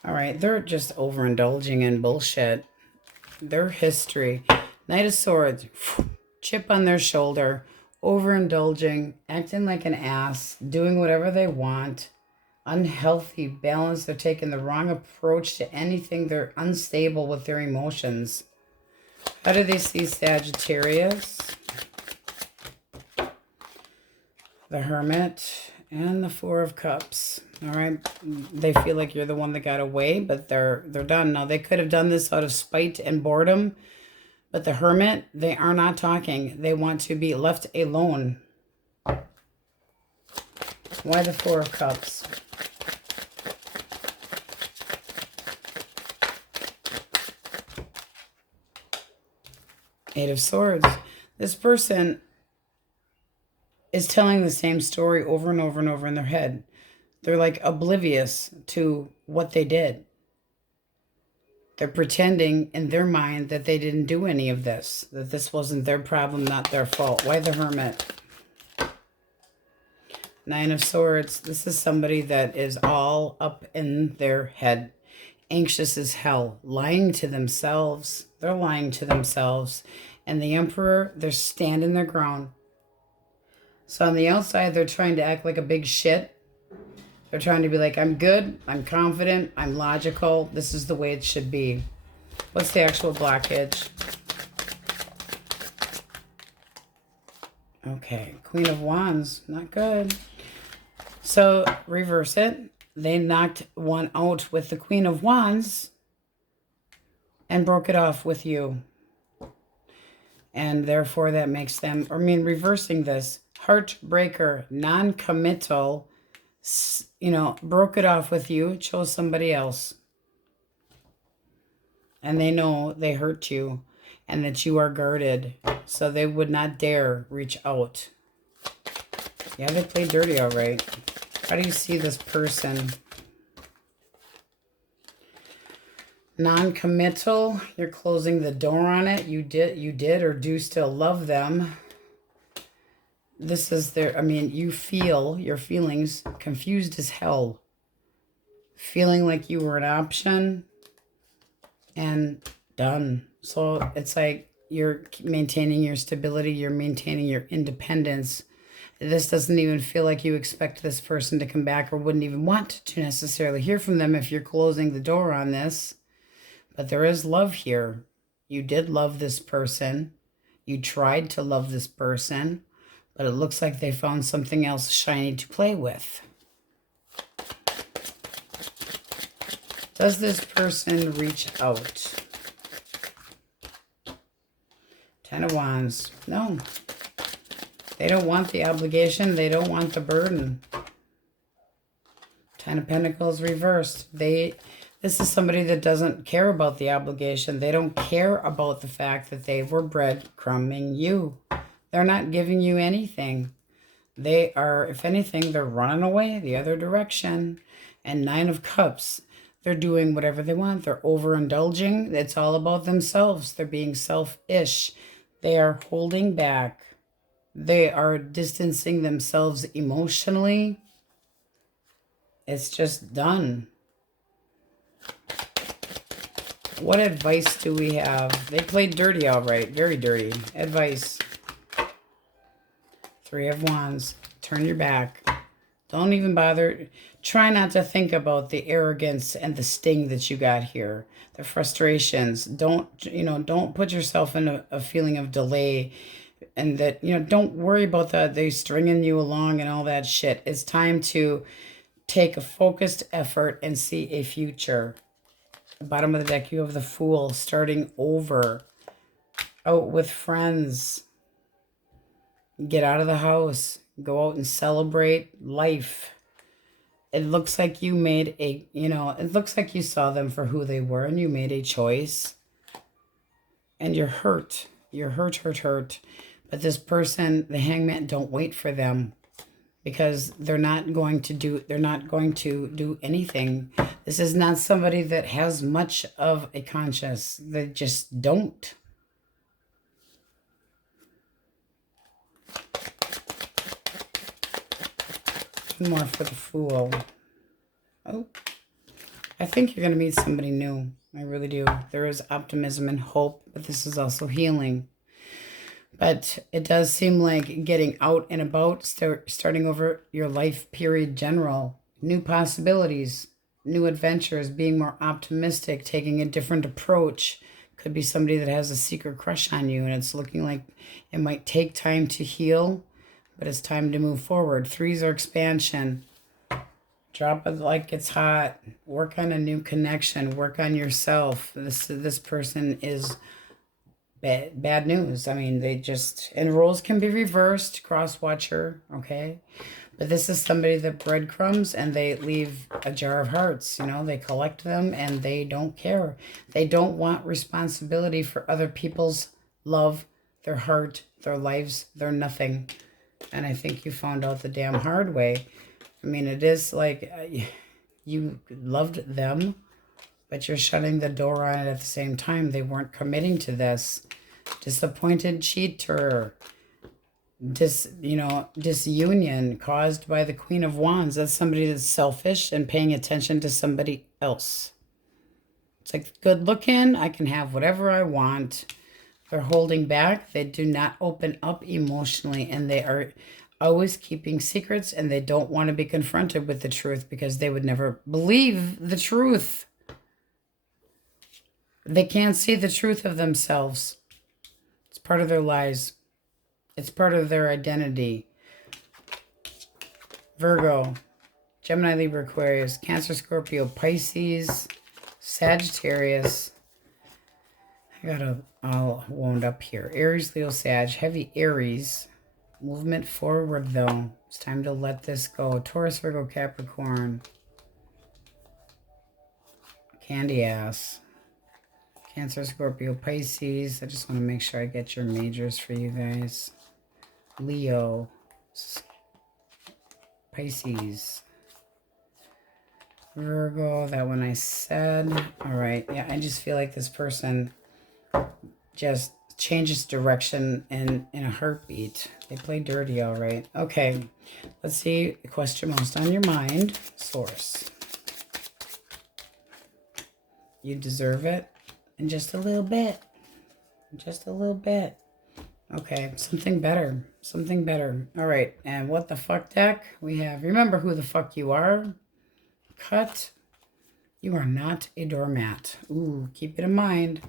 All right. They're just overindulging in bullshit. Their history. Knight of Swords. Chip on their shoulder. Overindulging. Acting like an ass. Doing whatever they want. Unhealthy balance. They're taking the wrong approach to anything. They're unstable with their emotions. How do they see Sagittarius? The Hermit and the Four of Cups. All right. They feel like you're the one that got away, but they're done. Now, they could have done this out of spite and boredom, but the Hermit, they are not talking. They want to be left alone. Why the Four of Cups? Eight of Swords. This person is telling the same story over and over and over in their head. They're like oblivious to what they did. They're pretending in their mind that they didn't do any of this, that this wasn't their problem, not their fault. Why the Hermit? Nine of Swords. This is somebody that is all up in their head. Anxious as hell. Lying to themselves. They're lying to themselves. And the Emperor, they're standing their ground. So on the outside, they're trying to act like a big shit. They're trying to be like, I'm good, I'm confident, I'm logical. This is the way it should be. What's the actual blockage? Okay, Queen of Wands. Not good. So reverse it. They knocked one out with the Queen of Wands and broke it off with you. And therefore that makes them, I mean, reversing this, heartbreaker, non-committal, you know, broke it off with you, chose somebody else. And they know they hurt you and that you are guarded. So they would not dare reach out. Yeah, they played dirty all right. How do you see this person? Non-committal. You're closing the door on it. You did or do still love them. This is their, I mean, you feel your feelings confused as hell. Feeling like you were an option and done. So it's like you're maintaining your stability. You're maintaining your independence. This doesn't even feel like you expect this person to come back or wouldn't even want to necessarily hear from them if you're closing the door on this. But there is love here. You did love this person. You tried to love this person. But it looks like they found something else shiny to play with. Does this person reach out? Ten of Wands. No. They don't want the obligation. They don't want the burden. Ten of Pentacles reversed. This is somebody that doesn't care about the obligation. They don't care about the fact that they were breadcrumbing you. They're not giving you anything. They are, if anything, they're running away the other direction. And Nine of Cups. They're doing whatever they want. They're overindulging. It's all about themselves. They're being selfish. They are holding back. They are distancing themselves emotionally. It's just done. What advice do we have? They played dirty all right. Very dirty. Advice. Three of Wands. Turn your back. Don't even bother. Try not to think about the arrogance and the sting that you got here, the frustrations. Don't put yourself in a feeling of delay, and that, don't worry about that. They stringing you along and all that shit. It's time to take a focused effort and see a future. Bottom of the deck, you have the Fool, starting over, out with friends. Get out of the house. Go out and celebrate life. It looks like you made it looks like you saw them for who they were and you made a choice. And you're hurt. You're hurt. But this person, the Hangman, don't wait for them, because they're not going to do anything. This is not somebody that has much of a conscience. They just don't. More for the Fool. Oh, I think you're going to meet somebody new. I really do. There is optimism and hope, but this is also healing. But it does seem like getting out and about, starting over your life period general, new possibilities, new adventures, being more optimistic, taking a different approach. Could be somebody that has a secret crush on you, and it's looking like it might take time to heal, but it's time to move forward. Threes are expansion. Drop it like it's hot. Work on a new connection. Work on yourself. This person is bad news. I mean, and roles can be reversed. Cross watcher, okay? But this is somebody that breadcrumbs and they leave a jar of hearts. They collect them and they don't care. They don't want responsibility for other people's love, their heart, their lives, their nothing. And I think you found out the damn hard way. I mean, it is like you loved them, but you're shutting the door on it at the same time. They weren't committing to this. Disappointed cheater. Disunion caused by the Queen of Wands. That's somebody that's selfish and paying attention to somebody else. It's like, good looking, I can have whatever I want. They're holding back. They do not open up emotionally, and they are always keeping secrets, and they don't want to be confronted with the truth because they would never believe the truth. They can't see the truth of themselves. It's part of their lies. It's part of their identity. Virgo, Gemini, Libra, Aquarius, Cancer, Scorpio, Pisces, Sagittarius. I got it all wound up here. Aries, Leo, Sag, heavy Aries. Movement forward, though. It's time to let this go. Taurus, Virgo, Capricorn. Candy ass. Cancer, Scorpio, Pisces. I just want to make sure I get your majors for you guys. Leo. Pisces. Virgo, that one I said. All right. Yeah, I just feel like this person just changes direction in a heartbeat. They play dirty, all right. Okay, let's see the question most on your mind. Source. You deserve it. And just a little bit. Just a little bit. Okay, something better. Something better. All right, and what the fuck deck? We have, remember who the fuck you are. Cut. You are not a doormat. Ooh, keep it in mind.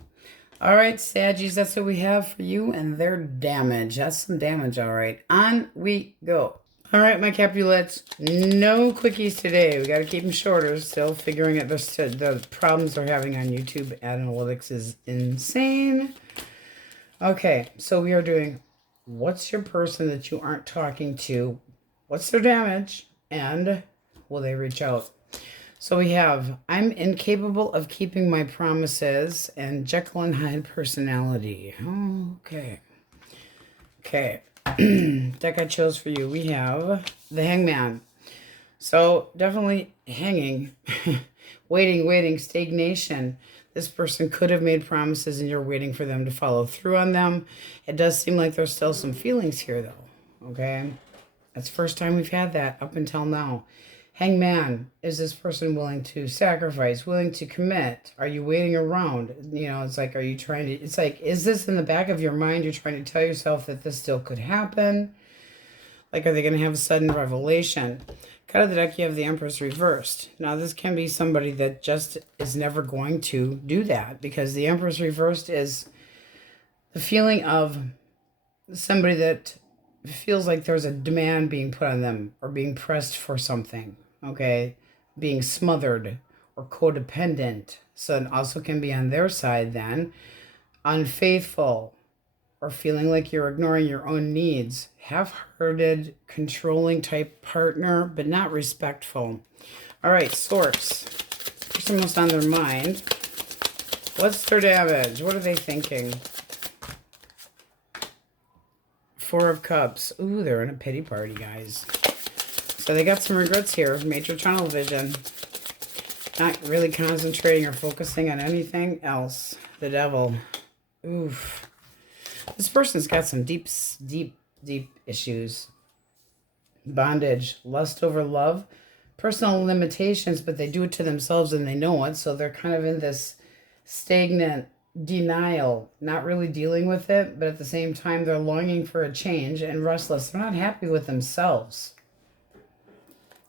All right, Saggies, that's what we have for you and their damage. That's some damage, all right. On we go. All right, my Capulets, no quickies today. We got to keep them shorter. Still figuring out the problems they're having on YouTube. Analytics is insane. Okay, so we are doing, what's your person that you aren't talking to? What's their damage? And will they reach out? So we have, I'm incapable of keeping my promises, and Jekyll and Hyde personality. Oh, okay. Okay. Deck I chose for you. We have the Hangman. So definitely hanging. waiting, stagnation. This person could have made promises and you're waiting for them to follow through on them. It does seem like there's still some feelings here though. Okay. That's the first time we've had that up until now. Hangman, is this person willing to sacrifice, willing to commit? Are you waiting around? It's like, are you trying to, it's like, is this in the back of your mind? You're trying to tell yourself that this still could happen. Like, are they going to have a sudden revelation? Out of the deck, you have the Empress reversed. Now, this can be somebody that just is never going to do that, because the Empress reversed is the feeling of somebody that feels like there's a demand being put on them or being pressed for something, okay? Being smothered or codependent. So it also can be on their side then. Unfaithful, or feeling like you're ignoring your own needs. Half-hearted, controlling type partner, but not respectful. All right, Source. Person what's on their mind. What's their damage? What are they thinking? Four of Cups. Ooh, they're in a pity party, guys. So they got some regrets here. Major tunnel vision. Not really concentrating or focusing on anything else. The Devil. Oof. This person's got some deep issues. Bondage, lust over love, personal limitations, but they do it to themselves and they know it. So they're kind of in this stagnant denial, not really dealing with it, but at the same time, they're longing for a change and restless. They're not happy with themselves.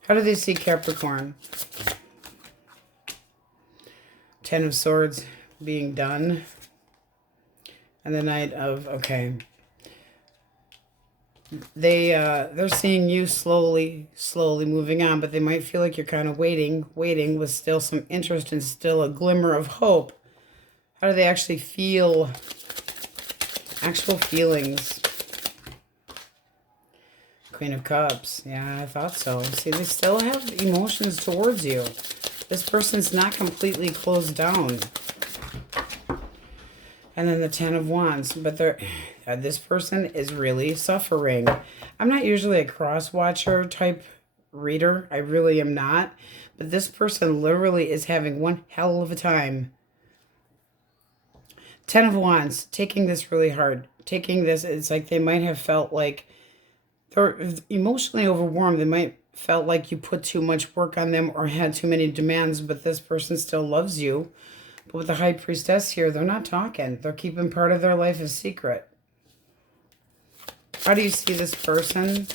How do they see Capricorn? Ten of Swords being done. And the Knight of, okay. They're seeing you slowly moving on, but they might feel like you're kind of waiting with still some interest and still a glimmer of hope. How do they actually feel? Actual feelings. Queen of Cups. Yeah, I thought so. See, they still have emotions towards you. This person's not completely closed down. And then the Ten of Wands. But this person is really suffering. I'm not usually a cross-watcher type reader. I really am not. But this person literally is having one hell of a time. Ten of Wands. Taking this really hard. Taking this, it's like they might have felt like they're emotionally overwhelmed. They might felt like you put too much work on them or had too many demands. But this person still loves you. But with the High Priestess here, they're not talking. They're keeping part of their life a secret. How do you see this person?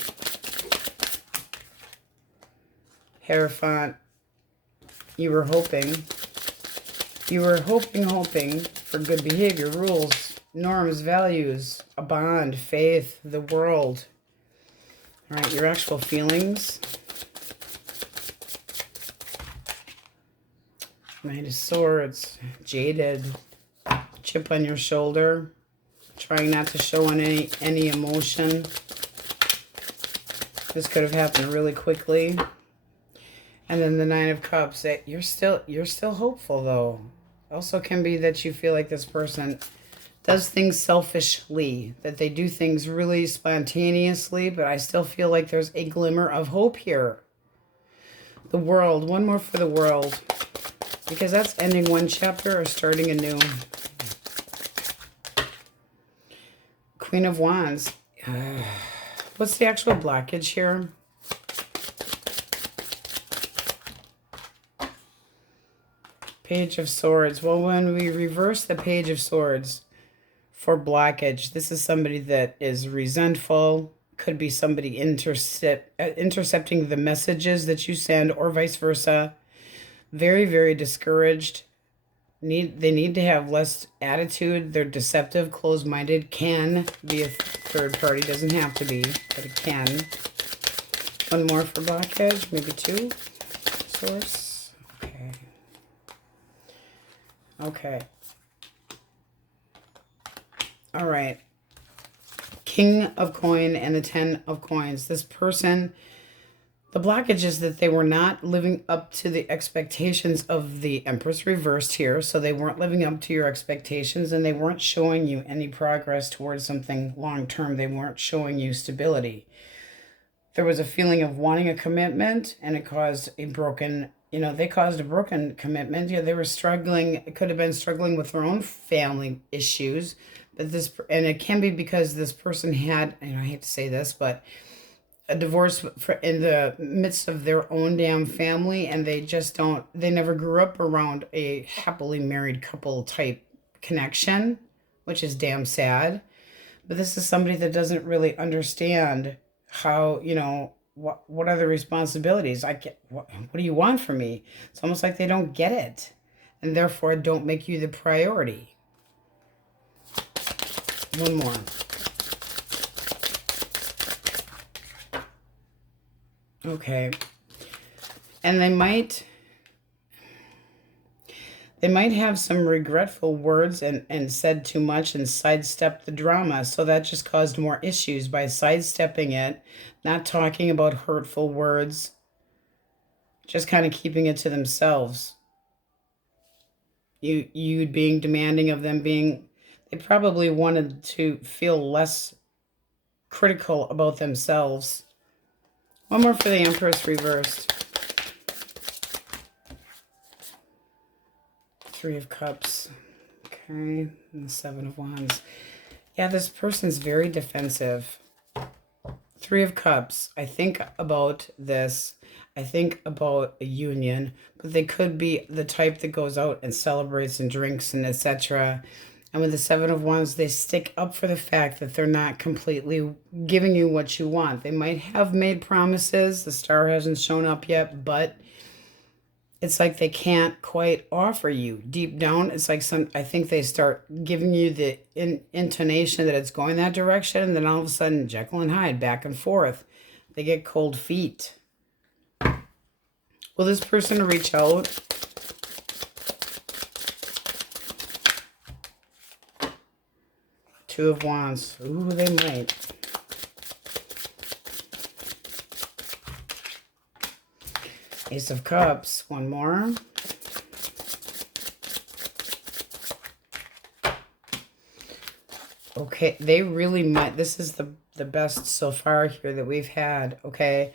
Hierophant. You were hoping. You were hoping for good behavior, rules, norms, values, a bond, faith, the world. All right, your actual feelings. Knight of Swords, jaded, chip on your shoulder, trying not to show on any emotion. This could have happened really quickly. And then the Nine of Cups. You're still hopeful though. Also can be that you feel like this person does things selfishly, that they do things really spontaneously, but I still feel like there's a glimmer of hope here. The World, one more for the World. Because that's ending one chapter or starting a new. Queen of Wands. What's the actual blockage here? Page of Swords. Well, when we reverse the Page of Swords for blockage, this is somebody that is resentful. Could be somebody intercepting the messages that you send or vice versa. Very, very discouraged. They need to have less attitude. They're deceptive, closed-minded. Can be a third party. Doesn't have to be, but it can. One more for blockage. Maybe two. Source. Okay. Okay. All right. King of Coin and the Ten of Coins. This person... The blockage is that they were not living up to the expectations of the Empress reversed here. So they weren't living up to your expectations and they weren't showing you any progress towards something long-term. They weren't showing you stability. There was a feeling of wanting a commitment and it caused a broken, they caused a broken commitment. Yeah, they were struggling. It could have been struggling with their own family issues. But and it can be because this person had, I hate to say this, but a divorce in the midst of their own damn family, and they never grew up around a happily married couple type connection, which is damn sad. But this is somebody that doesn't really understand how, what are the responsibilities? What do you want from me? It's almost like they don't get it, and therefore don't make you the priority. One more. Okay. And they might have some regretful words and said too much and sidestepped the drama. So that just caused more issues by sidestepping it, not talking about hurtful words, just kind of keeping it to themselves. You being demanding of them, they probably wanted to feel less critical about themselves. One more for the Empress reversed. Three of Cups. Okay. And the Seven of Wands. Yeah, this person's very defensive. Three of Cups. I think about this. I think about a union, but they could be the type that goes out and celebrates and drinks and etc. And with the Seven of Wands, they stick up for the fact that they're not completely giving you what you want. They might have made promises. The star hasn't shown up yet, but it's like they can't quite offer you. Deep down, it's like I think they start giving you the intonation that it's going that direction, and then all of a sudden, Jekyll and Hyde, back and forth. They get cold feet. Will this person reach out? Two of Wands. Ooh, they might. Ace of Cups. One more. Okay, they really might. This is the best so far here that we've had, okay?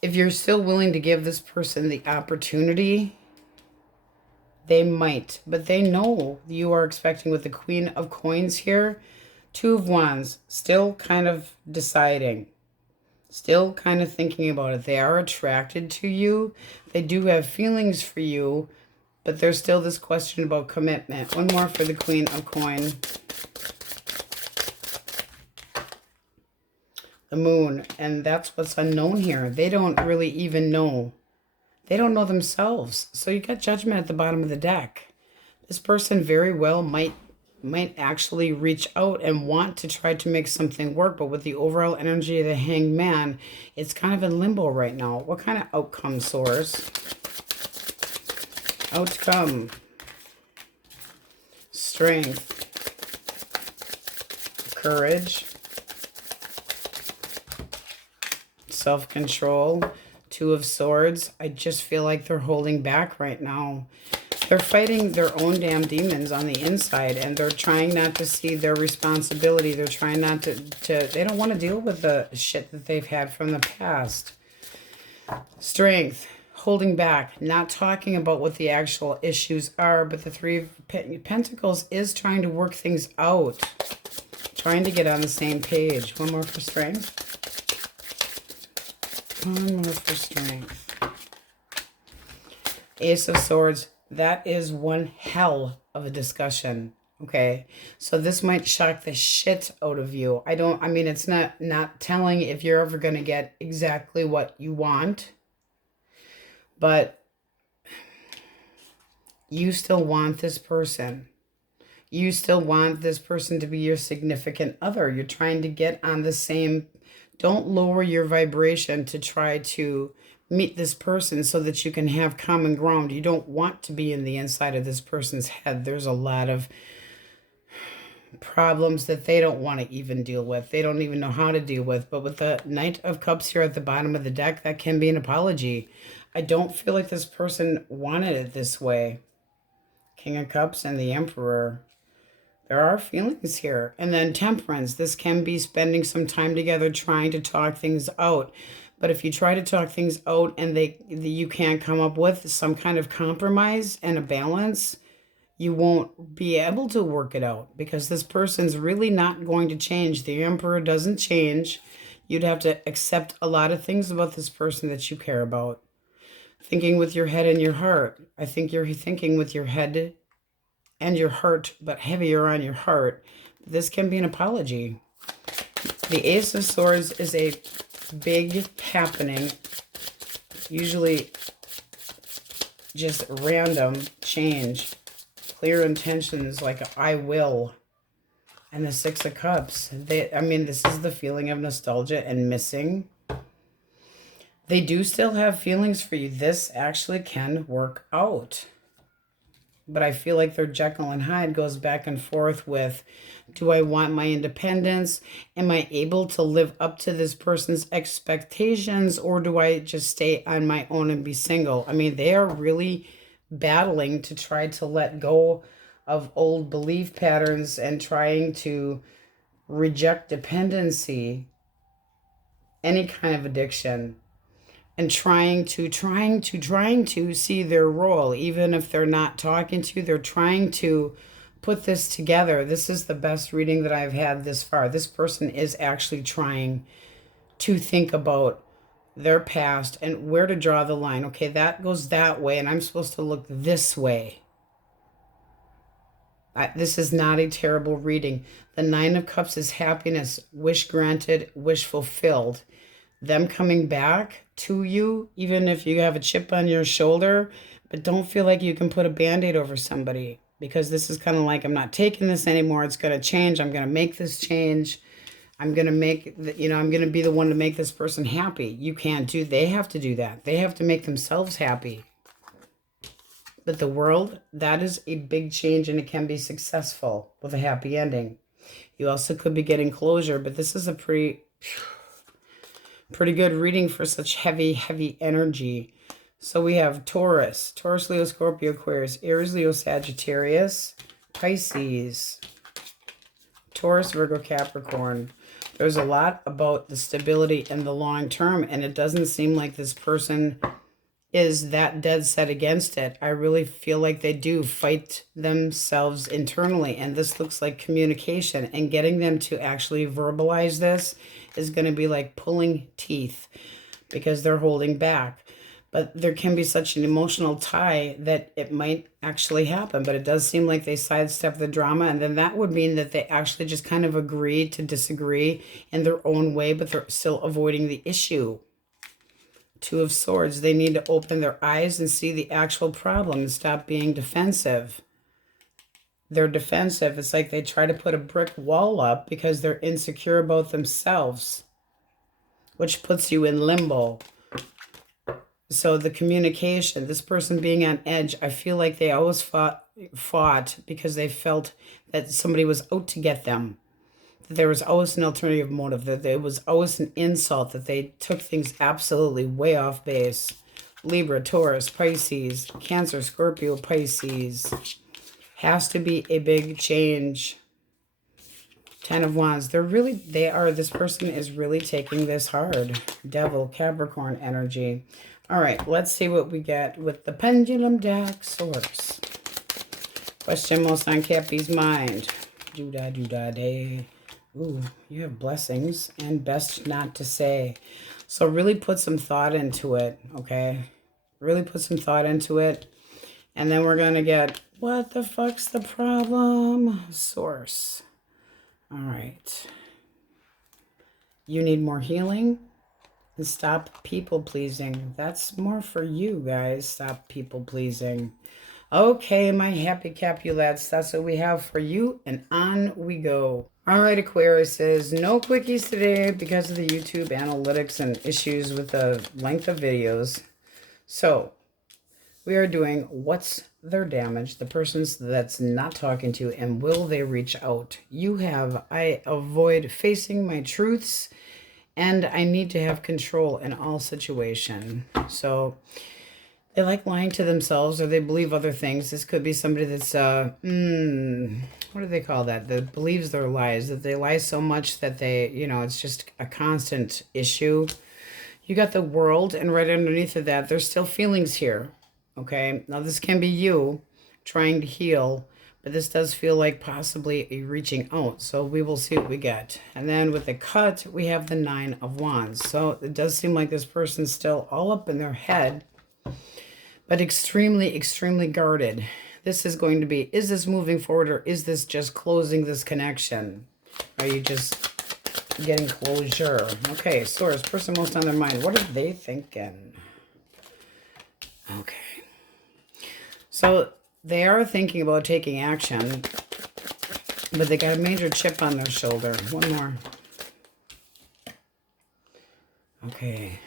If you're still willing to give this person the opportunity, they might. But they know you are expecting with the Queen of Coins here. Two of Wands. Still kind of deciding. Still kind of thinking about it. They are attracted to you. They do have feelings for you. But there's still this question about commitment. One more for the Queen of Coin. The Moon. And that's what's unknown here. They don't really even know. They don't know themselves. So you got Judgment at the bottom of the deck. This person very well might actually reach out and want to try to make something work, but with the overall energy of the Hanged Man, it's kind of in limbo right now. What kind of outcome, Source? Outcome. Strength. Courage. Self-control. Two of Swords. I just feel like they're holding back right now. They're fighting their own damn demons on the inside, and they're trying not to see their responsibility. They're trying not to they don't want to deal with the shit that they've had from the past. Strength, holding back, not talking about what the actual issues are, but the Three of Pentacles is trying to work things out, trying to get on the same page. One more for Strength. One more for Strength. Ace of Swords. That is one hell of a discussion, okay? So this might shock the shit out of you. I mean, it's not telling if you're ever going to get exactly what you want, but you still want this person. You still want this person to be your significant other. You're trying to get on the same... Don't lower your vibration to try to meet this person so that you can have common ground. You don't want to be in the inside of this person's head. There's a lot of problems that they don't want to even deal with. They don't even know how to deal with. But with the Knight of Cups here at the bottom of the deck, that can be an apology. I don't feel like this person wanted it this way. King of Cups and the Emperor. There are feelings here. And then Temperance. This can be spending some time together trying to talk things out. But if you try to talk things out and you can't come up with some kind of compromise and a balance, you won't be able to work it out because this person's really not going to change. The Emperor doesn't change. You'd have to accept a lot of things about this person that you care about. Thinking with your head and your heart. I think you're thinking with your head and your heart, but heavier on your heart. This can be an apology. The Ace of Swords is a big happening, usually just random change, clear intentions like I will. And the Six of Cups, I mean, this is the feeling of nostalgia and missing. They do still have feelings for you. This actually can work out. But I feel like their Jekyll and Hyde goes back and forth with, do I want my independence? Am I able to live up to this person's expectations? Or do I just stay on my own and be single? I mean, they are really battling to try to let go of old belief patterns and trying to reject dependency, any kind of addiction. And trying to see their role, even if they're not talking to you, they're trying to put this together. This is the best reading that I've had this far. This person is actually trying to think about their past and where to draw the line. Okay, that goes that way, and I'm supposed to look this way. This is not a terrible reading. The Nine of Cups is happiness, wish granted, wish fulfilled. Them coming back to you, even if you have a chip on your shoulder, but don't feel like you can put a Band-Aid over somebody, because this is kind of like, I'm not taking this anymore. It's going to change. I'm going to make this change. I'm going to make, I'm going to be the one to make this person happy. You can't do, they have to do that. They have to make themselves happy. But the world, that is a big change, and it can be successful with a happy ending. You also could be getting closure, but this is a pretty good reading for such heavy energy. So we have Taurus, Leo, Scorpio, Aquarius, Aries, Leo, Sagittarius, Pisces, Taurus, Virgo, Capricorn. There's a lot about the stability and the long term, and it doesn't seem like this person is that dead set against it. I really feel like they do fight themselves internally, and this looks like communication, and getting them to actually verbalize this is going to be like pulling teeth because they're holding back. But there can be such an emotional tie that it might actually happen, but it does seem like they sidestep the drama, and then that would mean that they actually just kind of agree to disagree in their own way, but they're still avoiding the issue. Two of Swords, they need to open their eyes and see the actual problem and stop being defensive. They're defensive. It's like they try to put a brick wall up because they're insecure about themselves, which puts you in limbo. So the communication, this person being on edge, I feel like they always fought because they felt that somebody was out to get them. There was always an alternative motive, that there was always an insult, that they took things absolutely way off base. Libra, Taurus, Pisces, Cancer, Scorpio, Pisces. Has to be a big change. Ten of Wands. This person is really taking this hard. Devil, Capricorn energy. All right, let's see what we get with the pendulum deck source. Question most on Cappy's mind. Do-da-do-da-day. Ooh, you have blessings and best not to say. So really put some thought into it, okay? Really put some thought into it. And then we're going to get, what the fuck's the problem? Source. All right. You need more healing and stop people pleasing. That's more for you guys. Stop people pleasing. Okay, my happy Capulets, that's what we have for you, and on we go. All right, Aquariuses, no quickies today because of the YouTube analytics and issues with the length of videos. So, we are doing what's their damage, the person's that's not talking to, and will they reach out? You have, I avoid facing my truths, and I need to have control in all situation. So, they like lying to themselves, or they believe other things. This could be somebody that's, what do they call that? That believes their lies, that they lie so much that they, it's just a constant issue. You got the World, and right underneath of that, there's still feelings here, okay? Now, this can be you trying to heal, but this does feel like possibly a reaching out. So we will see what we get. And then with the cut, we have the Nine of Wands. So it does seem like this person's still all up in their head, but extremely, extremely guarded. This is going to be, is this moving forward, or is this just closing this connection? Are you just getting closure. Okay, Source, person most on their mind. What are they thinking? Okay. So they are thinking about taking action, but they got a major chip on their shoulder. One more. Okay.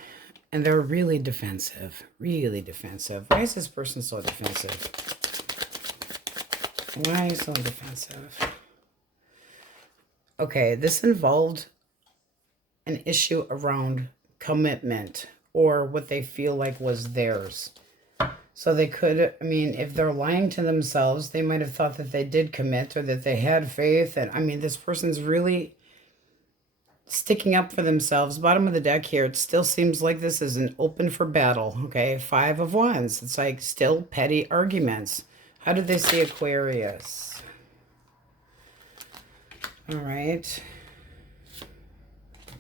And they're really defensive. Really defensive. Why is this person so defensive? Why so defensive? Okay, this involved an issue around commitment or what they feel like was theirs. So they could, I mean, if they're lying to themselves, they might have thought that they did commit or that they had faith. And I mean, this person's really sticking up for themselves. Bottom of the deck here, it still seems like this is an open for battle. Okay, 5 of Wands. It's like still petty arguments. How did they see Aquarius? All right.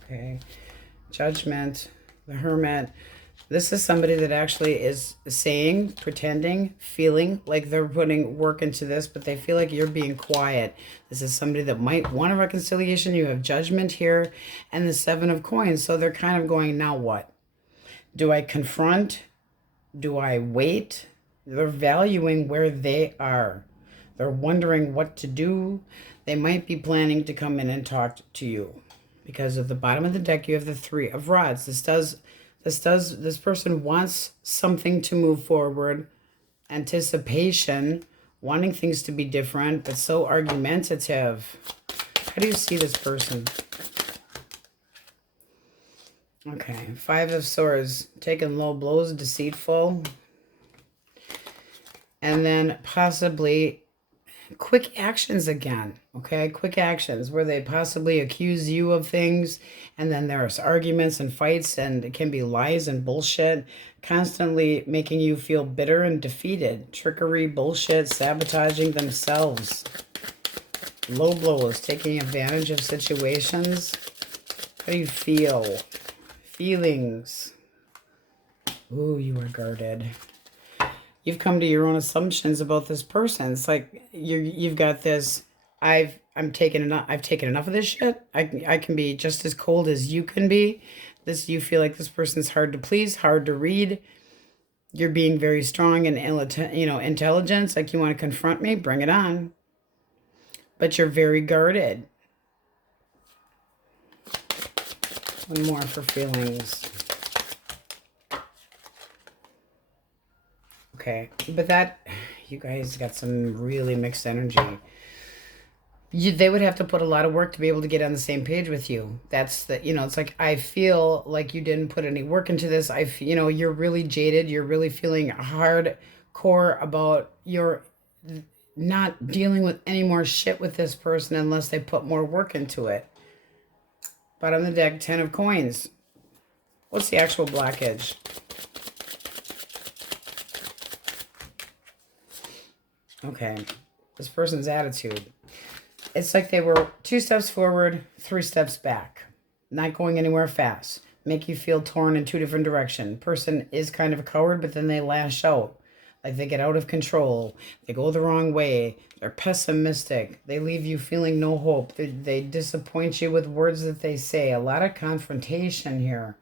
Okay. Judgment. The Hermit. This is somebody that actually is saying, pretending, feeling like they're putting work into this, but they feel like you're being quiet. This is somebody that might want a reconciliation. You have Judgment here and the 7 of Coins. So they're kind of going, now what? Do I confront? Do I wait? They're valuing where they are. They're wondering what to do. They might be planning to come in and talk to you. Because at the bottom of the deck, you have the 3 of Rods. This person wants something to move forward, anticipation, wanting things to be different, but so argumentative. How do you see this person? Okay, 5 of Swords, taking low blows, deceitful. And then possibly quick actions again, okay? Quick actions where they possibly accuse you of things, and then there's arguments and fights, and it can be lies and bullshit, constantly making you feel bitter and defeated. Trickery, bullshit, sabotaging themselves. Low blows, taking advantage of situations. How do you feel? Feelings. Ooh, you are guarded. You've come to your own assumptions about this person. It's like you've got this. I've taken enough of this shit. I can be just as cold as you can be. You feel like this person's hard to please, hard to read. You're being very strong and intelligence. Like you want to confront me, bring it on. But you're very guarded. One more for feelings. Okay, but you guys got some really mixed energy. They would have to put a lot of work to be able to get on the same page with you. That's it's like, I feel like you didn't put any work into this. You're really jaded. You're really feeling hardcore about your not dealing with any more shit with this person unless they put more work into it. Bottom of the deck, 10 of Coins. What's the actual blockage? Okay, this person's attitude. It's like they were 2 steps forward, 3 steps back. Not going anywhere fast. Make you feel torn in 2 different directions. Person is kind of a coward, but then they lash out. Like they get out of control. They go the wrong way. They're pessimistic. They leave you feeling no hope. They disappoint you with words that they say. A lot of confrontation here.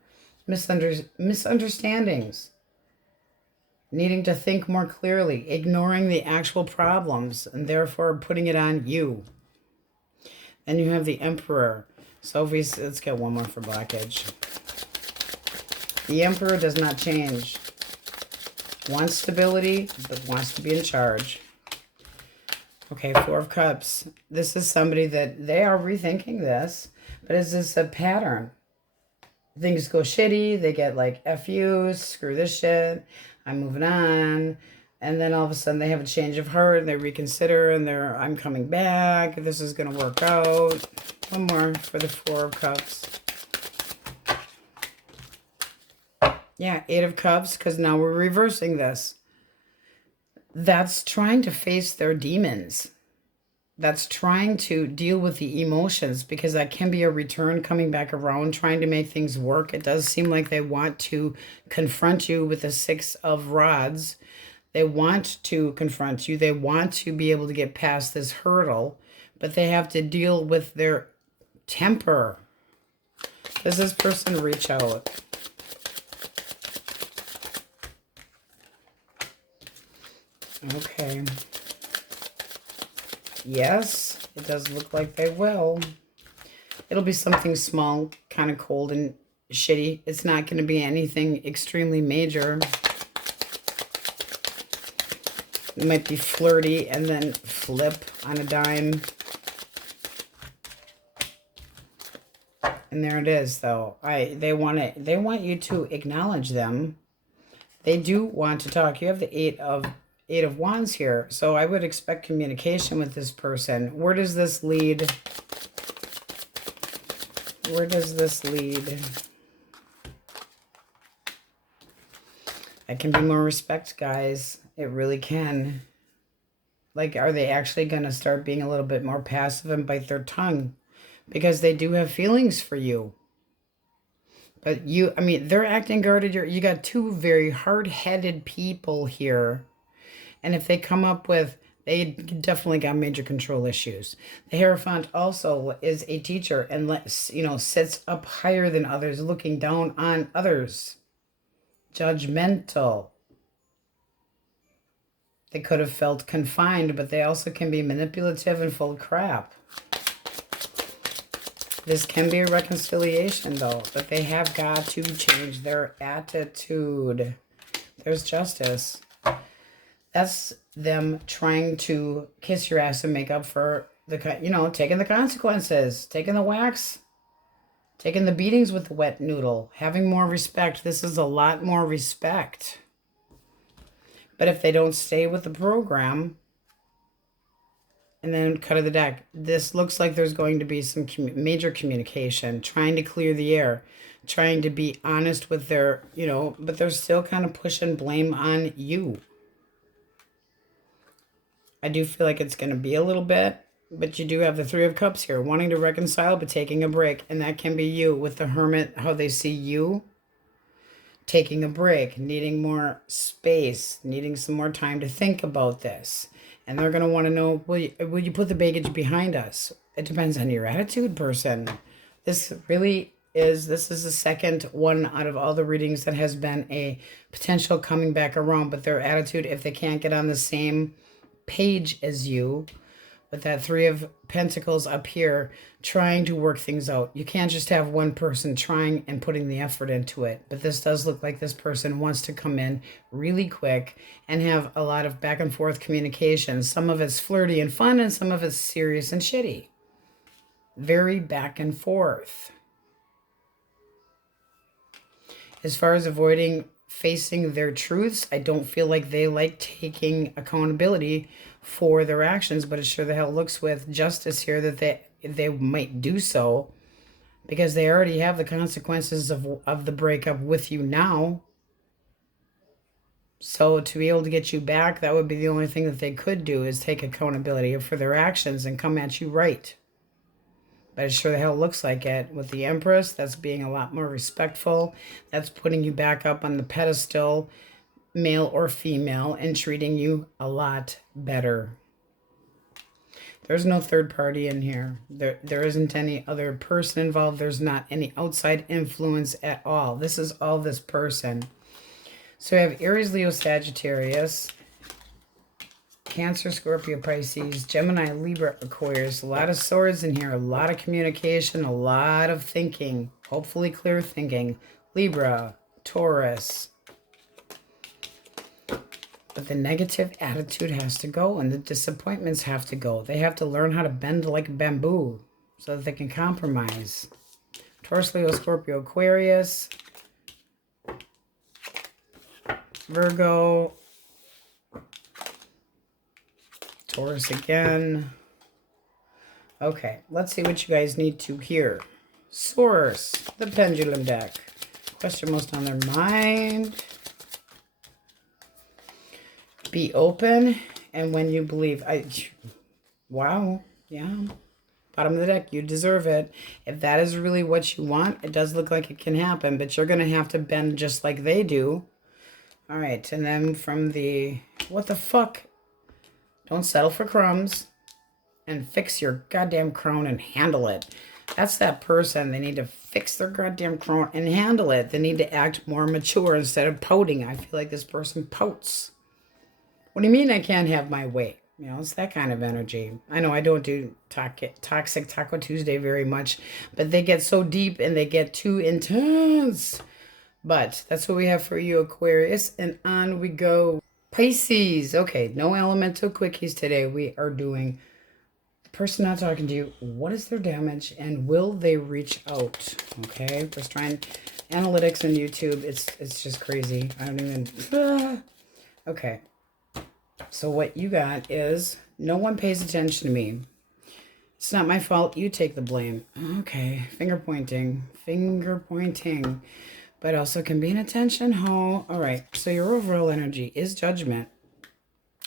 Misunderstandings. Needing to think more clearly, ignoring the actual problems, and therefore putting it on you. And you have the Emperor. Sophie, let's get one more for blockage. The Emperor does not change. Wants stability, but wants to be in charge. Okay, 4 of Cups. This is somebody that they are rethinking this, but is this a pattern? Things go shitty, they get like F you, screw this shit, I'm moving on, and then all of a sudden they have a change of heart, and they reconsider, and I'm coming back, this is going to work out. One more for the 4 of Cups. Yeah, 8 of Cups, because now we're reversing this. That's trying to face their demons. That's trying to deal with the emotions, because that can be a return coming back around, trying to make things work. It does seem like they want to confront you with the 6 of Rods. They want to confront you. They want to be able to get past this hurdle, but they have to deal with their temper. Does this person reach out? Okay. Yes, it does look like they will. It'll be something small, kind of cold and shitty. It's not going to be anything extremely major. It might be flirty and then flip on a dime. And there it is, though. They want you to acknowledge them. They do want to talk. You have the Eight of Wands here. So I would expect communication with this person. Where does this lead? Where does this lead? It can be more respect, guys. It really can. Like, are they actually going to start being a little bit more passive and bite their tongue? Because they do have feelings for you. But you, I mean, they're acting guarded. You got two very hard-headed people here. And if they come up with, they definitely got major control issues. The Hierophant also is a teacher and, sits up higher than others, looking down on others. Judgmental. They could have felt confined, but they also can be manipulative and full of crap. This can be a reconciliation, though, but they have got to change their attitude. There's justice. That's them trying to kiss your ass and make up for the, taking the consequences, taking the whacks, taking the beatings with the wet noodle, having more respect. This is a lot more respect. But if they don't stay with the program, and then cut of the deck, this looks like there's going to be some major communication, trying to clear the air, trying to be honest with their, but they're still kind of pushing blame on you. I do feel like it's going to be a little bit, but you do have the Three of Cups here, wanting to reconcile, but taking a break. And that can be you with the Hermit, how they see you. Taking a break, needing more space, needing some more time to think about this. And they're going to want to know, will you put the baggage behind us? It depends on your attitude, person. This is the second one out of all the readings that has been a potential coming back around. But their attitude, if they can't get on the same page as you, with that Three of Pentacles up here, trying to work things out. You can't just have one person trying and putting the effort into it. But this does look like this person wants to come in really quick and have a lot of back and forth communication. Some of it's flirty and fun, and some of it's serious and shitty. Very back and forth. As far as avoiding facing their truths, I don't feel like they like taking accountability for their actions, but it sure the hell looks with justice here that they might do so, because they already have the consequences of the breakup with you now. So to be able to get you back, that would be the only thing that they could do, is take accountability for their actions and come at you right. But it sure the hell looks like it. With the Empress, that's being a lot more respectful. That's putting you back up on the pedestal, male or female, and treating you a lot better. There's no third party in here. There isn't any other person involved. There's not any outside influence at all. This is all this person. So we have Aries, Leo, Sagittarius, Cancer, Scorpio, Pisces, Gemini, Libra, Aquarius. A lot of swords in here. A lot of communication. A lot of thinking. Hopefully clear thinking. Libra, Taurus. But the negative attitude has to go, and the disappointments have to go. They have to learn how to bend like bamboo so that they can compromise. Taurus, Leo, Scorpio, Aquarius, Virgo, Taurus again. Okay, let's see what you guys need to hear. Source, the Pendulum deck. Question most on their mind. Be open, and when you believe. Wow, yeah. Bottom of the deck, you deserve it. If that is really what you want, it does look like it can happen, but you're going to have to bend just like they do. All right, and then from the, what the fuck? Don't settle for crumbs, and fix your goddamn crown and handle it. That's that person. They need to fix their goddamn crown and handle it. They need to act more mature instead of pouting. I feel like this person pouts. What do you mean I can't have my way? You know, it's that kind of energy. I know I don't do Toxic Taco Tuesday very much, but they get so deep and they get too intense. But that's what we have for you, Aquarius. And on we go. Pisces. Okay, no elemental quickies today. We are doing the person not talking to you. What is their damage and will they reach out? Okay, just trying analytics and YouTube. It's just crazy. I don't even. Okay. So what you got is, no one pays attention to me. It's not my fault. You take the blame. Okay. Finger pointing. Finger pointing. But also can be an attention haul. All right. So your overall energy is judgment.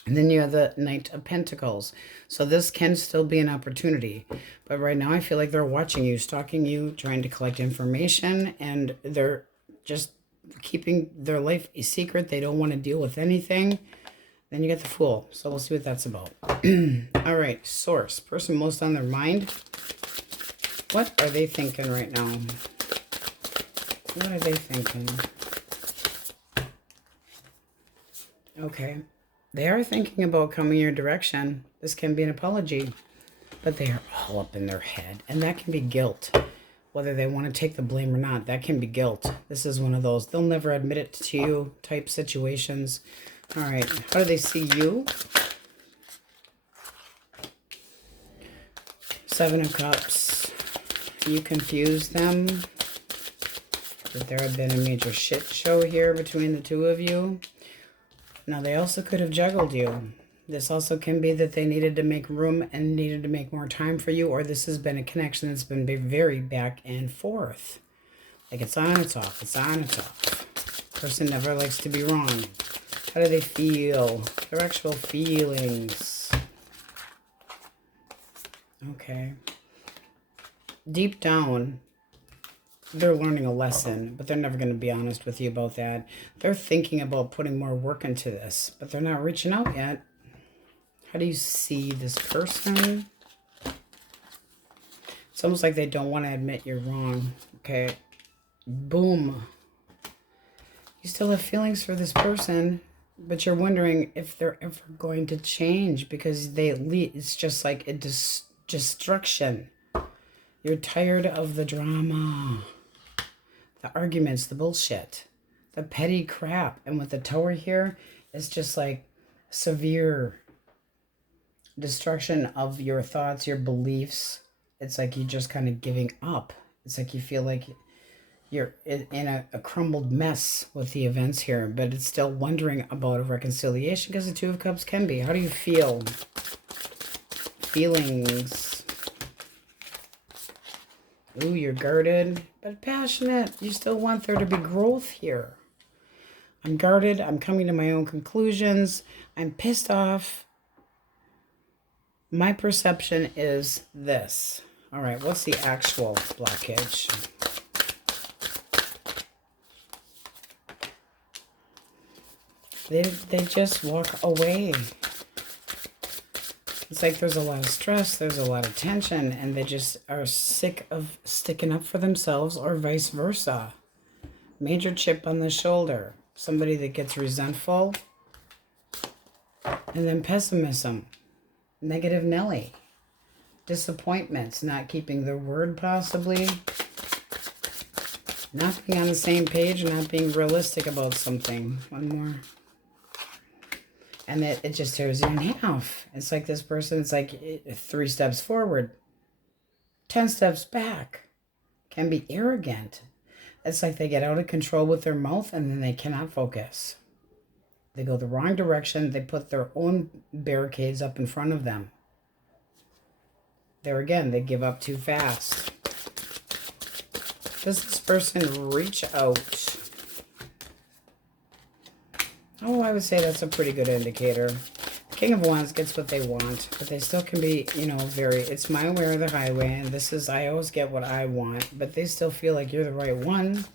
And then you have the Knight of Pentacles. So this can still be an opportunity. But right now I feel like they're watching you, stalking you, trying to collect information. And they're just keeping their life a secret. They don't want to deal with anything. Then you get the Fool. So we'll see what that's about. All right. Source. Person most on their mind. What are they thinking right now? What are they thinking? Okay. They are thinking about coming your direction. This can be an apology. But they are all up in their head. And that can be guilt. Whether they want to take the blame or not, that can be guilt. This is one of those, they'll never admit it to you type situations. All right, how do they see you? Seven of Cups. You confuse them. That there had been a major shit show here between the two of you. Now, they also could have juggled you. This also can be that they needed to make room and needed to make more time for you, or this has been a connection that's been very back and forth. Like it's on, it's off, it's on, it's off. Person never likes to be wrong. How do they feel? Their actual feelings. Okay. Deep down, they're learning a lesson, but they're never going to be honest with you about that. They're thinking about putting more work into this, but they're not reaching out yet. How do you see this person? It's almost like they don't want to admit you're wrong. Okay. Boom. You still have feelings for this person, but you're wondering if they're ever going to change because it's just like a destruction. You're tired of the drama, the arguments, the bullshit, the petty crap. And with the Tower here, it's just like severe destruction of your thoughts, your beliefs. It's like you're just kind of giving up. It's like you feel like you're in a crumbled mess with the events here, but it's still wondering about a reconciliation because the Two of Cups can be. How do you feel? Feelings. Ooh, you're guarded, but passionate. You still want there to be growth here. I'm guarded. I'm coming to my own conclusions. I'm pissed off. My perception is this. All right, what's the actual blockage? They just walk away. It's like there's a lot of stress, there's a lot of tension, and they just are sick of sticking up for themselves or vice versa. Major chip on the shoulder. Somebody that gets resentful. And then pessimism. Negative Nelly. Disappointments. Not keeping their word possibly. Not being on the same page. Not being realistic about something. One more. And it just tears you in half. It's like this person, it's like 3 steps forward. 10 steps back. Can be arrogant. It's like they get out of control with their mouth and then they cannot focus. They go the wrong direction. They put their own barricades up in front of them. There again, they give up too fast. Does this person reach out? Oh, I would say that's a pretty good indicator. King of Wands gets what they want, but they still can be, you know, it's my way or the highway, and this is, I always get what I want, but they still feel like you're the right one.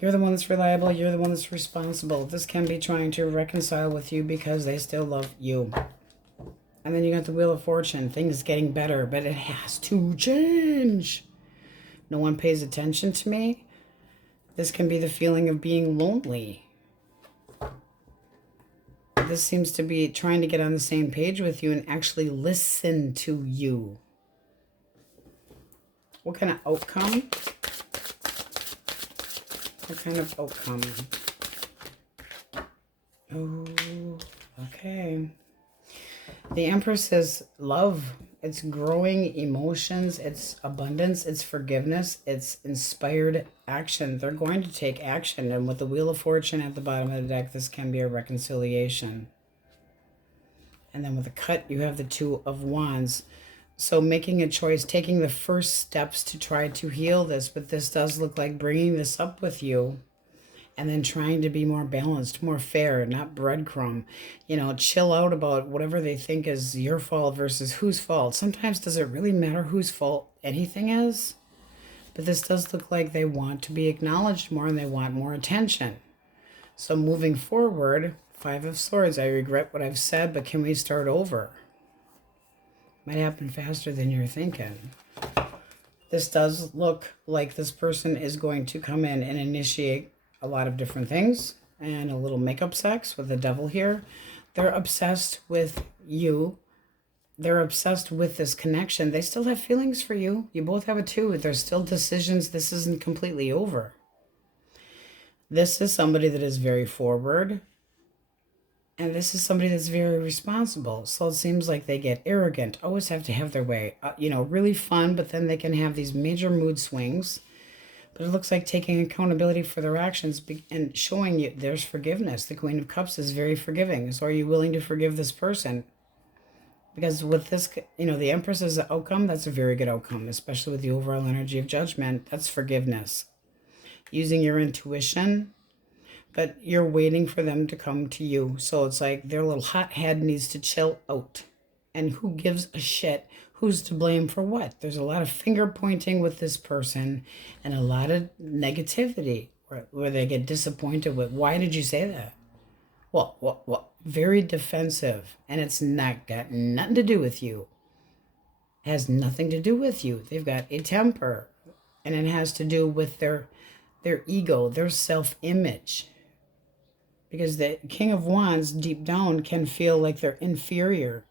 You're the one that's reliable. You're the one that's responsible. This can be trying to reconcile with you because they still love you. And then you got the Wheel of Fortune. Things getting better, but it has to change. No one pays attention to me. This can be the feeling of being lonely. This seems to be trying to get on the same page with you and actually listen to you. What kind of outcome? What kind of outcome? Oh, okay. The Empress says love. It's growing emotions. It's abundance. It's forgiveness. It's inspired action. They're going to take action. And with the Wheel of Fortune at the bottom of the deck, this can be a reconciliation. And then with the cut, you have the Two of Wands. So making a choice, taking the first steps to try to heal this. But this does look like bringing this up with you. And then trying to be more balanced, more fair, not breadcrumb. You know, chill out about whatever they think is your fault versus whose fault. Sometimes does it really matter whose fault anything is? But this does look like they want to be acknowledged more and they want more attention. So moving forward, Five of Swords. I regret what I've said, but can we start over? Might happen faster than you're thinking. This does look like this person is going to come in and initiate a lot of different things and a little makeup sex with the Devil here. They're obsessed with you. They're obsessed with this connection. They still have feelings for you. You both have a 2. There's still decisions. This isn't completely over. This is somebody that is very forward. And this is somebody that's very responsible. So it seems like they get arrogant, always have to have their way. You know, really fun, but then they can have these major mood swings. But it looks like taking accountability for their actions and showing you there's forgiveness. The Queen of Cups is very forgiving. So are you willing to forgive this person? Because with this, you know, the Empress is the outcome. That's a very good outcome, especially with the overall energy of Judgment. That's forgiveness. Using your intuition, but you're waiting for them to come to you. So it's like their little hot head needs to chill out. And who gives a shit? Who's to blame for what? There's a lot of finger pointing with this person and a lot of negativity where they get disappointed with, why did you say that? Well, very defensive. And it's not got nothing to do with you. It has nothing to do with you. They've got a temper. And it has to do with their ego, their self-image. Because the King of Wands deep down can feel like they're inferior.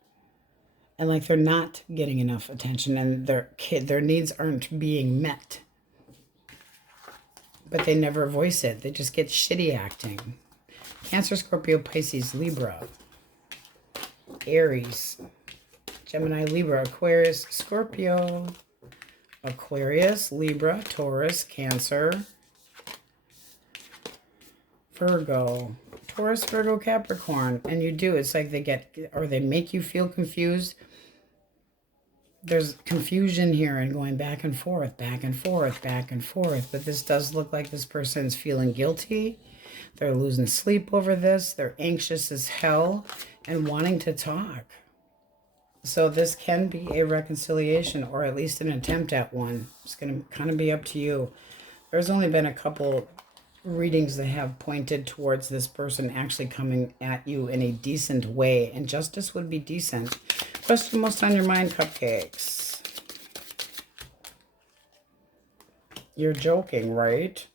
And like they're not getting enough attention and their needs aren't being met. But they never voice it. They just get shitty acting. Cancer, Scorpio, Pisces, Libra, Aries, Gemini, Libra, Aquarius, Scorpio, Aquarius, Libra, Taurus, Cancer, Virgo, Taurus, Virgo, Capricorn. And you do. It's like they make you feel confused. There's confusion here and going back and forth, back and forth, back and forth. But this does look like this person's feeling guilty. They're losing sleep over this. They're anxious as hell and wanting to talk. So this can be a reconciliation or at least an attempt at one. It's going to kind of be up to you. There's only been a couple readings that have pointed towards this person actually coming at you in a decent way. And justice would be decent. Question most on your mind, cupcakes. You're joking, right?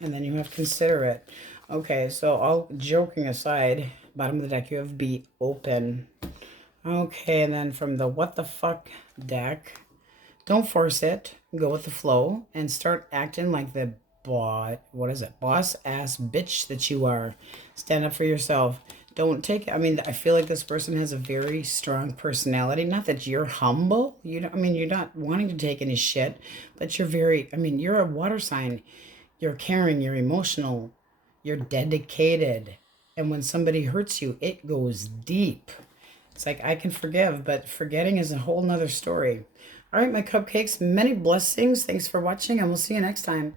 And then you have considerate. Okay, so all joking aside, bottom of the deck, you have be open. Okay, and then from the what the fuck deck, don't force it. Go with the flow and start acting like the boss ass bitch that you are. Stand up for yourself. Don't take it. I mean, I feel like this person has a very strong personality. Not that you're humble. You're not wanting to take any shit, but you're you're a water sign. You're caring, you're emotional, you're dedicated. And when somebody hurts you, it goes deep. It's like, I can forgive, but forgetting is a whole nother story. All right, my cupcakes, many blessings. Thanks for watching, and we'll see you next time.